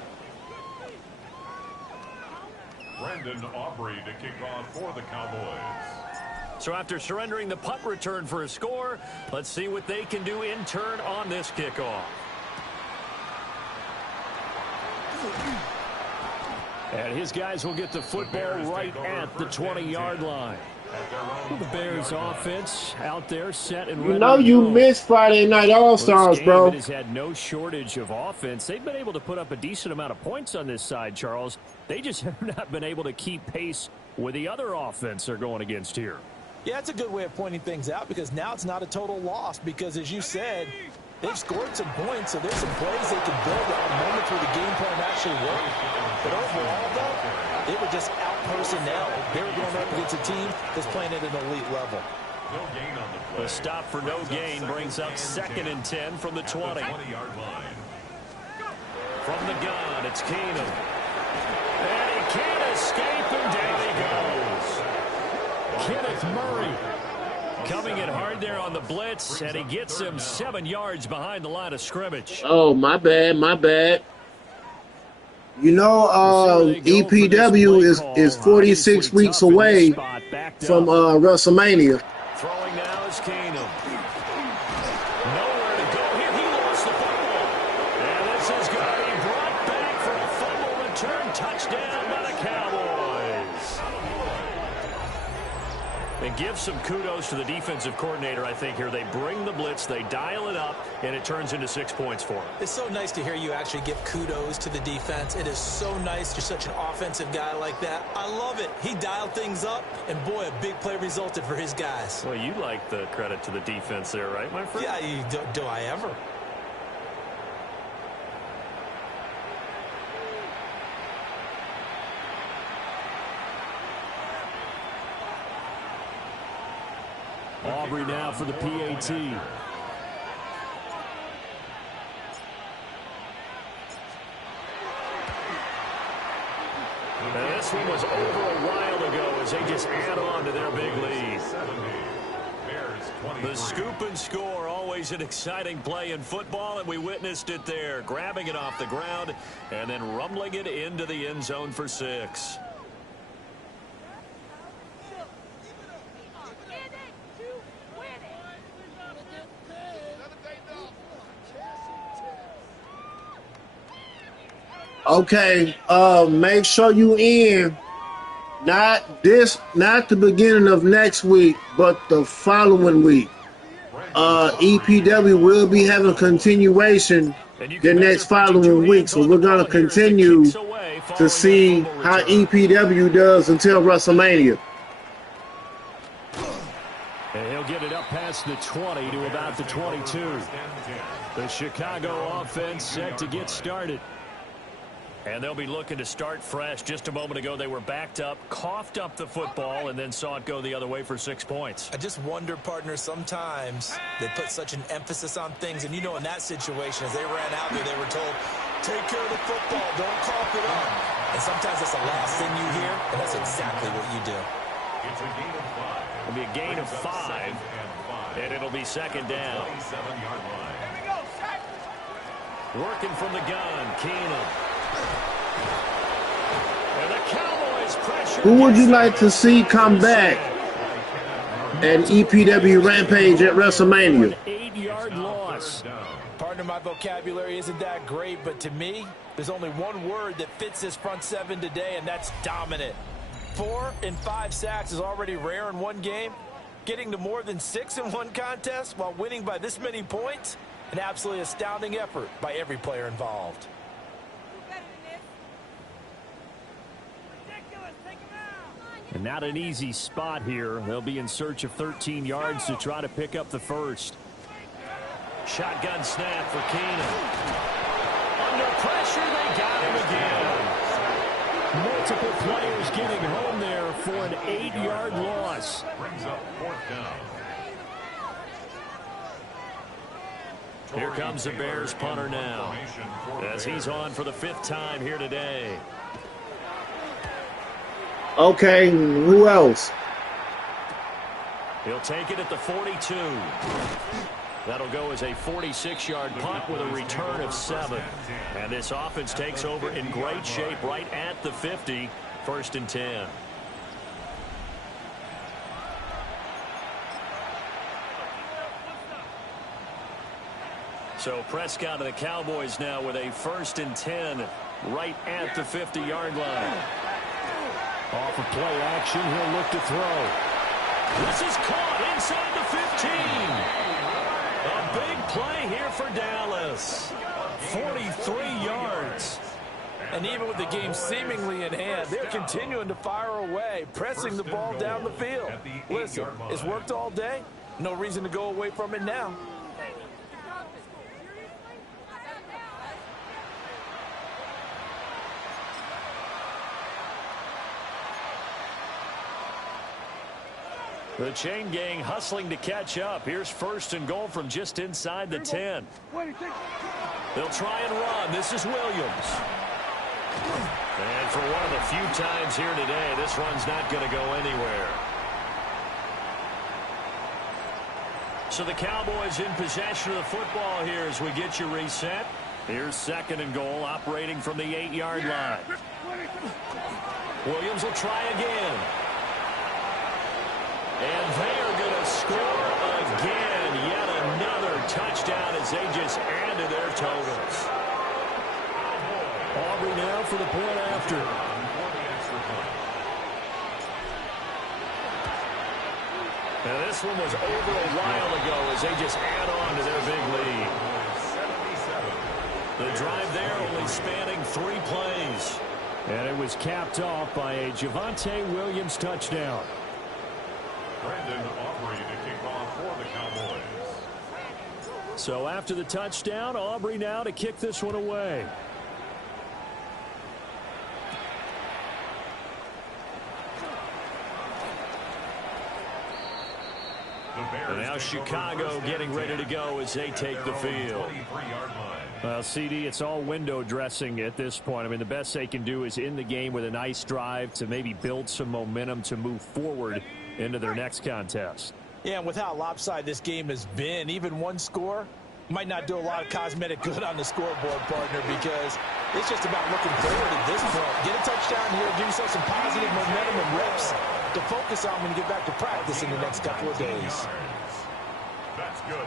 Brandon Aubrey to kick off for the Cowboys. So after surrendering the punt return for a score, let's see what they can do in turn on this kickoff. And his guys will get the football right at the 20-yard line. The Bears offense out there set and ready. You know you missed Friday Night All-Stars, bro. It has had no shortage of offense. They've been able to put up a decent amount of points on this side, Charles. They just have not been able to keep pace with the other offense they're going against here. Yeah, that's a good way of pointing things out because now it's not a total loss because, as you said, they've scored some points, so there's some plays they can build on moments where the game plan actually worked. But overall, though, they were just out personnel. They were going up against a team that's playing at an elite level. No gain on the play. The stop for no gain brings up 2nd and 10 from the 20. 20-yard line. From the gun, it's Keenum. And he can't escape, and down he goes. Kenneth Murray coming in hard there on the blitz, and he gets him 7 yards behind the line of scrimmage. Oh, my bad, my bad. You know, EPW is 46 weeks away from WrestleMania. Throwing now is Keenum. Nowhere to go here. He lost the football. And this is going to be brought back for a fumble return touchdown by the Cowboys. And give some kudos to the defensive coordinator, I think, here. They bring the blitz, they dial it up, and it turns into 6 points for them. It's so nice to hear you actually give kudos to the defense. It is so nice. You're such an offensive guy like that. I love it. He dialed things up, and boy, a big play resulted for his guys. Well, you like the credit to the defense there, right, my friend? Yeah, do I ever? Aubrey now for the PAT. And this one was over a while ago as they just add on to their big lead. The scoop and score, always an exciting play in football, and we witnessed it there, grabbing it off the ground and then rumbling it into the end zone for 6. Okay, make sure you in. Not the beginning of next week, but the following week. EPW will be having continuation the next following week. So we're going to continue to see how EPW does until WrestleMania. And he'll get it up past the 20 to about the 22. The Chicago offense set to get started. And they'll be looking to start fresh. Just a moment ago, they were backed up, coughed up the football, and then saw it go the other way for 6 points. I just wonder, partner, sometimes they put such an emphasis on things. And, you know, in that situation, as they ran out there, they were told, take care of the football, don't cough it up. And sometimes that's the last thing you hear, and that's exactly what you do. It's a gain of 5. It'll be a gain of 5, and it'll be second down. 27-yard line. Working from the gun, Keenum. And the Cowboys pressure. Who would you like to see come back at EPW Rampage at WrestleMania? 8-yard loss. Partner, my vocabulary isn't that great, but to me, there's only one word that fits this front seven today, and that's dominant. 4 and 5 sacks is already rare in one game. Getting to more than 6 in one contest while winning by this many points, an absolutely astounding effort by every player involved. And not an easy spot here. They'll be in search of 13 yards to try to pick up the first. Shotgun snap for Keenum. Under pressure, they got him again. Multiple players getting home there for an 8-yard loss. Brings up 4th down. Here comes the Bears punter now, as he's on for the 5th time here today. Okay, who else? He'll take it at the 42. That'll go as a 46-yard punt with a return of 7. And this offense takes over in great shape right at the 50, 1st and 10. So Prescott of the Cowboys now with a 1st and 10 right at the 50-yard line. Off of play action, he'll look to throw. This is caught inside the 15. A big play here for Dallas. 43 yards. And even with the game seemingly in hand, they're continuing to fire away, pressing the ball down the field. Listen, it's worked all day. No reason to go away from it now. The chain gang hustling to catch up. Here's 1st and goal from just inside the 10. They'll try and run. This is Williams. And for one of the few times here today, this run's not going to go anywhere. So the Cowboys in possession of the football here as we get you reset. Here's 2nd and goal, operating from the 8-yard line. Williams will try again. And they are going to score again. Yet another touchdown as they just add to their totals. Aubrey now for the point after. Now this one was over a while ago as they just add on to their big lead. The drive there only spanning 3 plays. And it was capped off by a Javonte Williams touchdown. Brandon Aubrey to kick off for the Cowboys. So after the touchdown, Aubrey now to kick this one away. And now Chicago getting ready to go as they take the field. Well, CD, it's all window dressing at this point. I mean, the best they can do is in the game with a nice drive to maybe build some momentum to move forward into their next contest. Yeah, and with how lopsided this game has been, even one score might not do a lot of cosmetic good on the scoreboard, partner, because it's just about looking forward at this point. Get a touchdown here, give yourself some positive momentum and reps to focus on when you get back to practice in the next couple of days. That's good.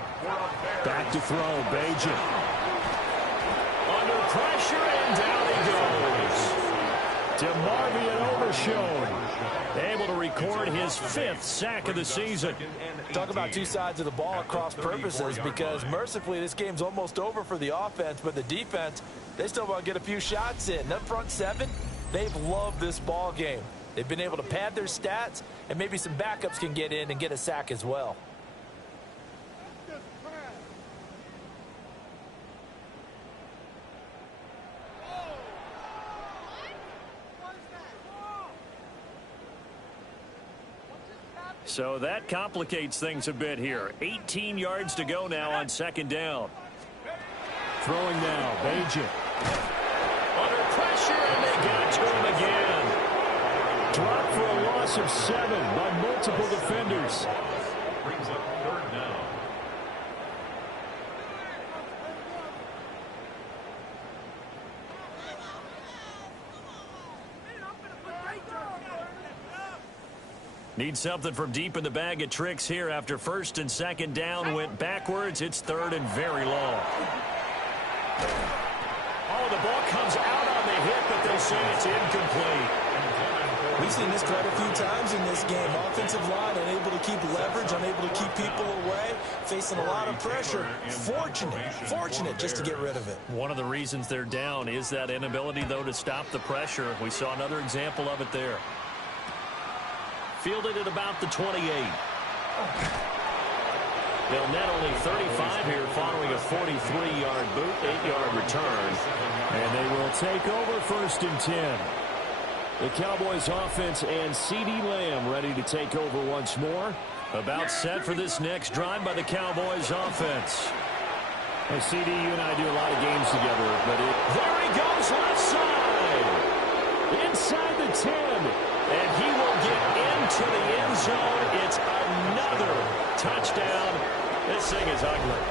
Back to throw, Bajan. Under pressure, and down he goes. DeMarvion Overshown able to record his 5th sack of the season. Talk about two sides of the ball at cross purposes, because mercifully this game's almost over for the offense, but the defense, they still want to get a few shots in. That front seven, they've loved this ball game. They've been able to pad their stats, and maybe some backups can get in and get a sack as well. So that complicates things a bit here. 18 yards to go now on 2nd down. Throwing now, Bagent. Under pressure, and they got to him again. Dropped for a loss of 7 by multiple defenders. Brings up 3rd down. Need something from deep in the bag of tricks here after 1st and 2nd down went backwards. It's 3rd and very long. Oh, the ball comes out on the hit, but they'll say it's incomplete. We've seen this quite a few times in this game. Offensive line unable to keep leverage, unable to keep people away, facing a lot of pressure. Fortunate just to get rid of it. One of the reasons they're down is that inability, though, to stop the pressure. We saw another example of it there. Fielded at about the 28. They'll net only 35 here following a 43-yard boot, 8-yard return. And they will take over 1st and 10. The Cowboys offense and C.D. Lamb ready to take over once more. About set for this next drive by the Cowboys offense. Hey, C.D., you and I do a lot of games together, but there he goes left side. Inside the 10. And he will get into the end zone. It's another touchdown. This thing is ugly.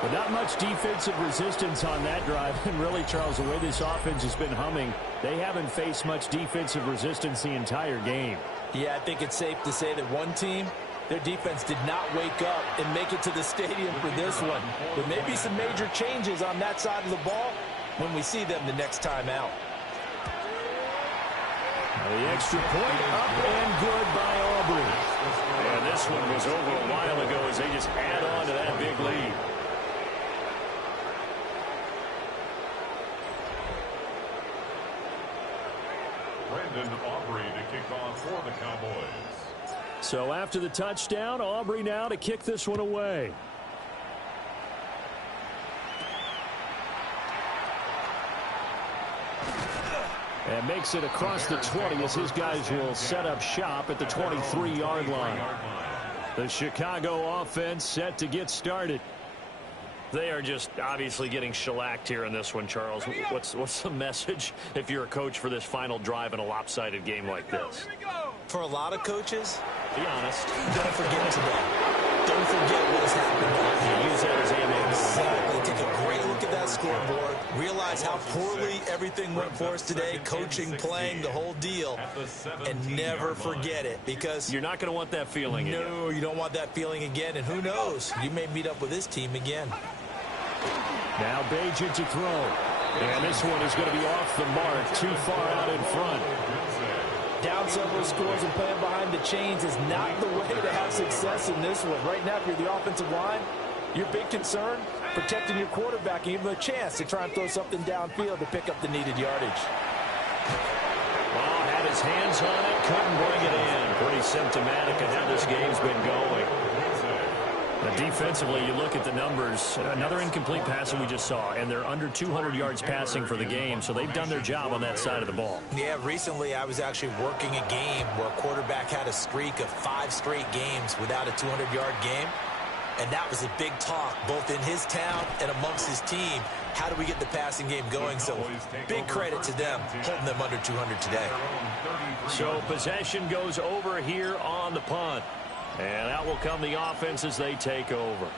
But not much defensive resistance on that drive. And really, Charles, the way this offense has been humming, they haven't faced much defensive resistance the entire game. Yeah, I think it's safe to say that one team, their defense did not wake up and make it to the stadium for this one. There may be some major changes on that side of the ball when we see them the next time out. The extra point up and good by Aubrey. And this one was over a while ago as they just add on to that big lead. Brandon Aubrey to kick off for the Cowboys. So after the touchdown, Aubrey now to kick this one away. And makes it across the 20 as his guys will set up shop at the 23-yard line. The Chicago offense set to get started. They are just obviously getting shellacked here in this one, Charles. What's the message if you're a coach for this final drive in a lopsided game like this? For a lot of coaches, be honest. Don't forget today. Don't forget what has happened out here. Use that as ammo. Exactly. Take a great look at that scoreboard. Realize how poorly everything went for us today. Coaching, playing, the whole deal. And never forget it, because you're not going to want that feeling again. No, you don't want that feeling again. And who knows? You may meet up with this team again. Now Bagent to throw. And this one is going to be off the mark. Too far out in front. Down several scores and playing behind the chains is not the way to have success in this one. Right now, if you're the offensive line, your big concern, protecting your quarterback and give him a chance to try and throw something downfield to pick up the needed yardage. Well, had his hands on it, couldn't bring it in. Pretty symptomatic of how this game's been going. Defensively, you look at the numbers. Another incomplete pass that we just saw, and they're under 200 yards passing for the game, so they've done their job on that side of the ball. Yeah, recently I was actually working a game where a quarterback had a streak of 5 straight games without a 200-yard game, and that was a big talk both in his town and amongst his team. How do we get the passing game going? So big credit to them, holding them under 200 today. So possession goes over here on the punt. And out will come the offense as they take over.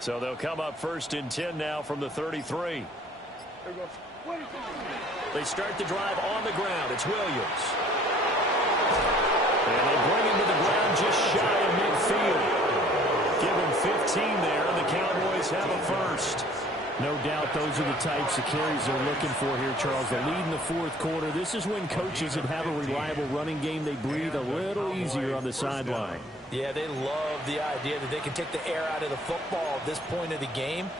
So they'll come up 1st and 10 now from the 33. They start the drive on the ground. It's Williams. And they bring him to the ground just shy of midfield. Give him 15 there, and the Cowboys have a first. No doubt those are the types of carries they're looking for here, Charles. The lead in the 4th quarter. This is when coaches that have a reliable running game, they breathe a little easier on the sideline. Yeah, they love the idea that they can take the air out of the football at this point of the game.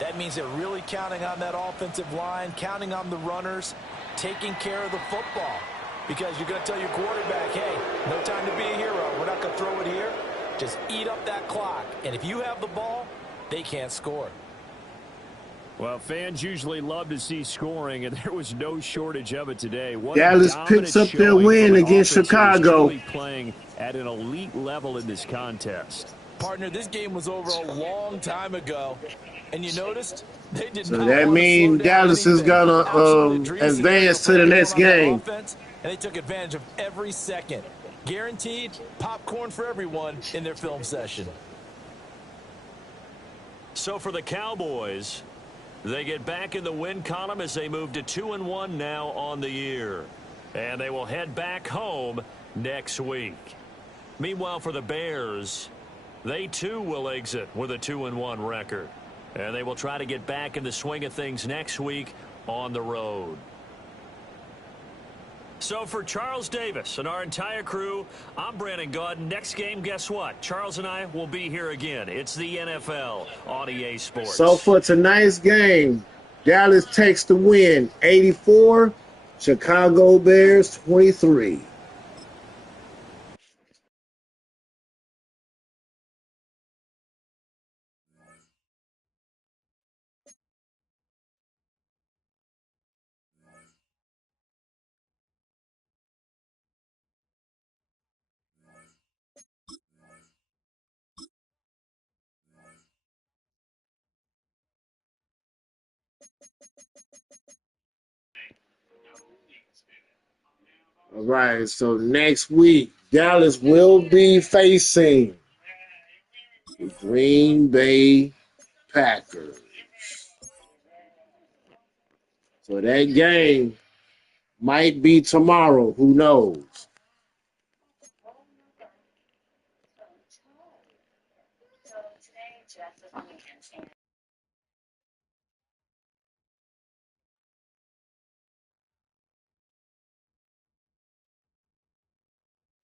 That means they're really counting on that offensive line, counting on the runners, taking care of the football. Because you're going to tell your quarterback, hey, no time to be a hero. We're not going to throw it here. Just eat up that clock. And if you have the ball, they can't score. Well, fans usually love to see scoring, and there was no shortage of it today. Dallas picks up their win against Chicago. Playing at an elite level in this contest. Partner, this game was over a long time ago, and you noticed they did so not. That means Dallas is gonna advance to the next game. Offense, and they took advantage of every second. Guaranteed popcorn for everyone in their film session. So for the Cowboys, they get back in the win column as they move to 2-1 now on the year. And they will head back home next week. Meanwhile, for the Bears, they too will exit with a 2-1 record. And they will try to get back in the swing of things next week on the road. So for Charles Davis and our entire crew, I'm Brandon Gaudin. Next game, guess what? Charles and I will be here again. It's the NFL on EA Sports. So for tonight's game, Dallas takes the win, 84, Chicago Bears 23. All right, so next week, Dallas will be facing the Green Bay Packers. So that game might be tomorrow. Who knows?